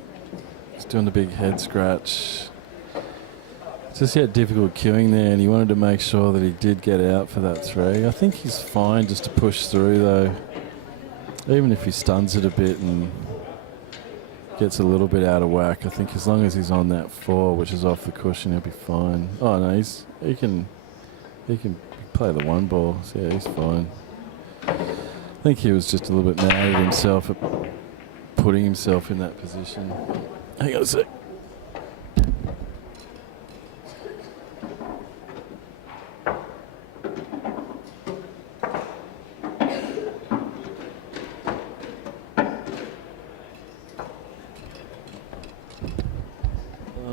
He's doing the big head scratch. Just had difficult queuing there, and he wanted to make sure that he did get out for that 3. I think he's fine just to push through, though. Even if he stuns it a bit and gets a little bit out of whack, I think as long as he's on that 4, which is off the cushion, he'll be fine. Oh no, he can play the 1 ball, so yeah, he's fine. I think he was just a little bit mad at himself at putting himself in that position. Hang on a sec.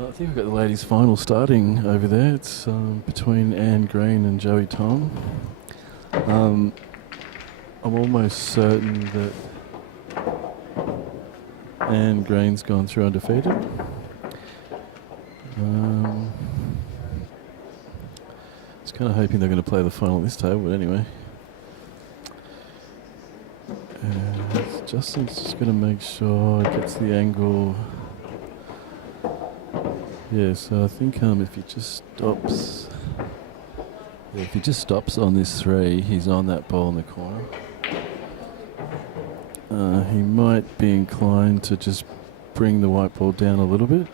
I think we've got the ladies' final starting over there. It's between Anne Green and Joey Tom. I'm almost certain that Anne Green's gone through undefeated. Just kind of hoping they're going to play the final at this table, but anyway. Justin's just going to make sure he gets the angle Yeah, so I think if he just stops on this 3, he's on that ball in the corner. He might be inclined to just bring the white ball down a little bit.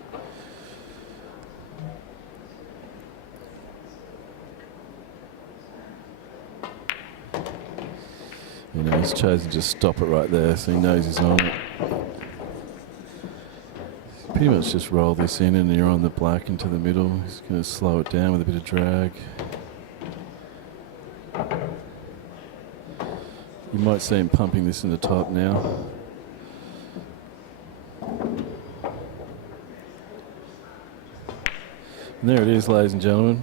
You know, he's chosen to just stop it right there, so he knows he's on it. Pretty much just roll this in and you're on the black into the middle. He's going to slow it down with a bit of drag. You might see him pumping this in the top now. And there it is, ladies and gentlemen.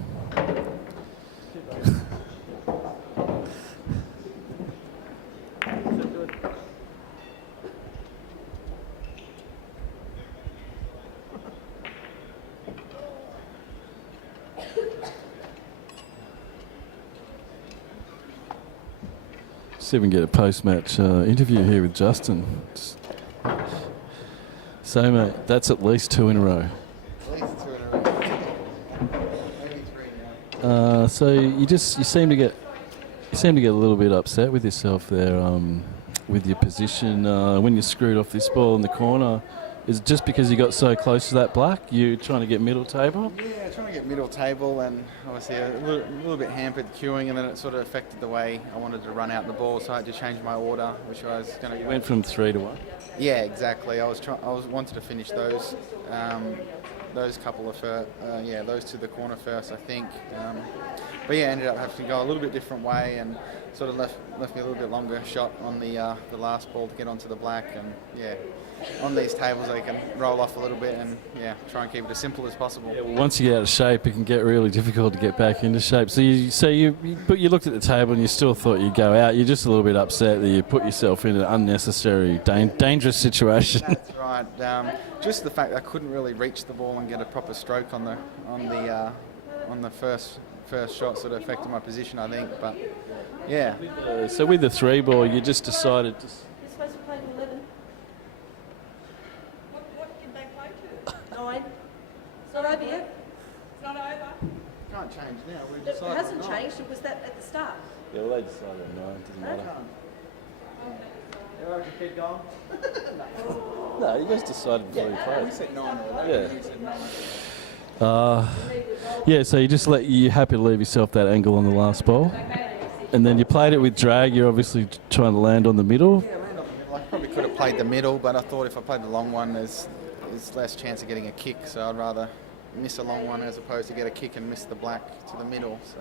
See if we can get a post-match interview here with Justin. So, mate, that's at least 2 in a row. At least 2 in a row. Maybe 3 now. So you seem to get a little bit upset with yourself there, with your position when you screwed off this ball in the corner. Is it just because you got so close to that black? You trying to get middle table? Yeah, trying to get middle table, and obviously a little bit hampered queuing, and then it sort of affected the way I wanted to run out the ball, so I had to change my order, which I was going to go. Went from 3 to 1. Yeah, exactly. I wanted to finish those couple of those to the corner first, I think. But yeah, ended up having to go a little bit different way, and sort of left me a little bit longer shot on the last ball to get onto the black, and yeah. On these tables, they can roll off a little bit and try and keep it as simple as possible. Yeah, well, once you get out of shape, it can get really difficult to get back into shape. So you looked at the table and you still thought you'd go out. You're just a little bit upset that you put yourself in an unnecessary, dangerous situation. That's right. Just the fact that I couldn't really reach the ball and get a proper stroke on the first shot sort of affected my position, I think. But yeah. So with the 3 ball, you just decided to. You're supposed to play to 11. What did they play to? 9. It's not over yet. It's not over. Can't change now. We've It decided hasn't not. changed. It was that at the start. Yeah, well, they decided at 9. Doesn't matter. You ready to keep going? No, you guys decided before you We played. said 9 or 11. Yeah. You said 9. Yeah, so you happy to leave yourself that angle on the last ball, and then you played it with drag. You're obviously trying to land on the middle. Yeah, land on the middle. I probably could have played the middle, but I thought if I played the long one, there's less chance of getting a kick. So I'd rather miss a long one as opposed to get a kick and miss the black to the middle. So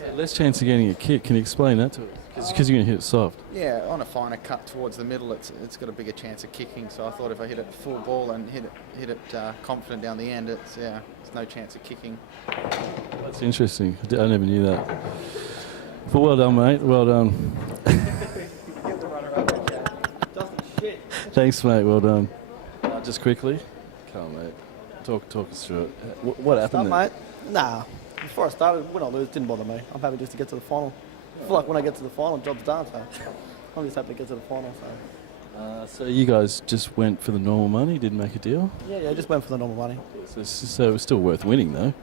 Yeah, less chance of getting a kick. Can you explain that to us? Because you're going to hit it soft. yeah, on a finer cut towards the middle, it's got a bigger chance of kicking. So I thought if I hit it full ball and hit it confident down the end, it's no chance of kicking. That's interesting. I never knew that. But well done, mate. Well done. Thanks, mate. Well done. Just quickly, come on, mate. Talk us through it. What happened Stop, there? mate. Nah. Before I started, win or lose, didn't bother me. I'm happy just to get to the final. I feel like when I get to the final, job's done. So I'm just happy to get to the final. So you guys just went for the normal money, didn't make a deal? Yeah, just went for the normal money. So it was still worth winning, though.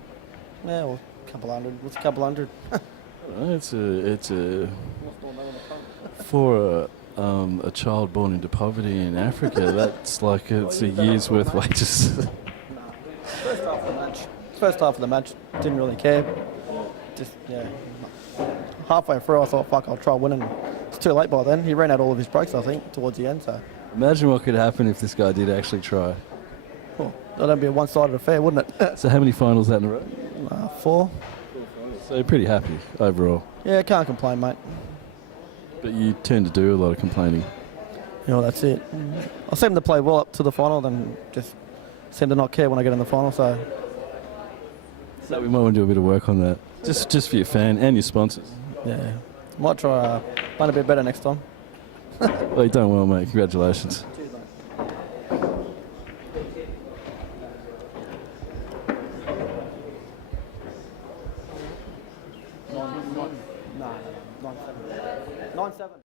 Yeah, well, a couple hundred. What's a couple hundred? It's a for a child born into poverty in Africa. That's like it's a year's worth wages. First half of the match, didn't really care. Just halfway through, I thought, fuck, I'll try winning. It's too late by then. He ran out all of his breaks, I think, towards the end. So, Imagine what could happen if this guy did actually try. well, that'd be a one-sided affair, wouldn't it? So how many finals that in a row? 4. So you're pretty happy overall. Yeah, can't complain, mate. But you tend to do a lot of complaining. You know, that's it. I seem to play well up to the final, then just seem to not care when I get in the final. So, So we might want to do a bit of work on that. Just for your fan and your sponsors. yeah, might try playing a bit better next time. Well, you've done well, mate. Congratulations. No, 9-7. 9-7.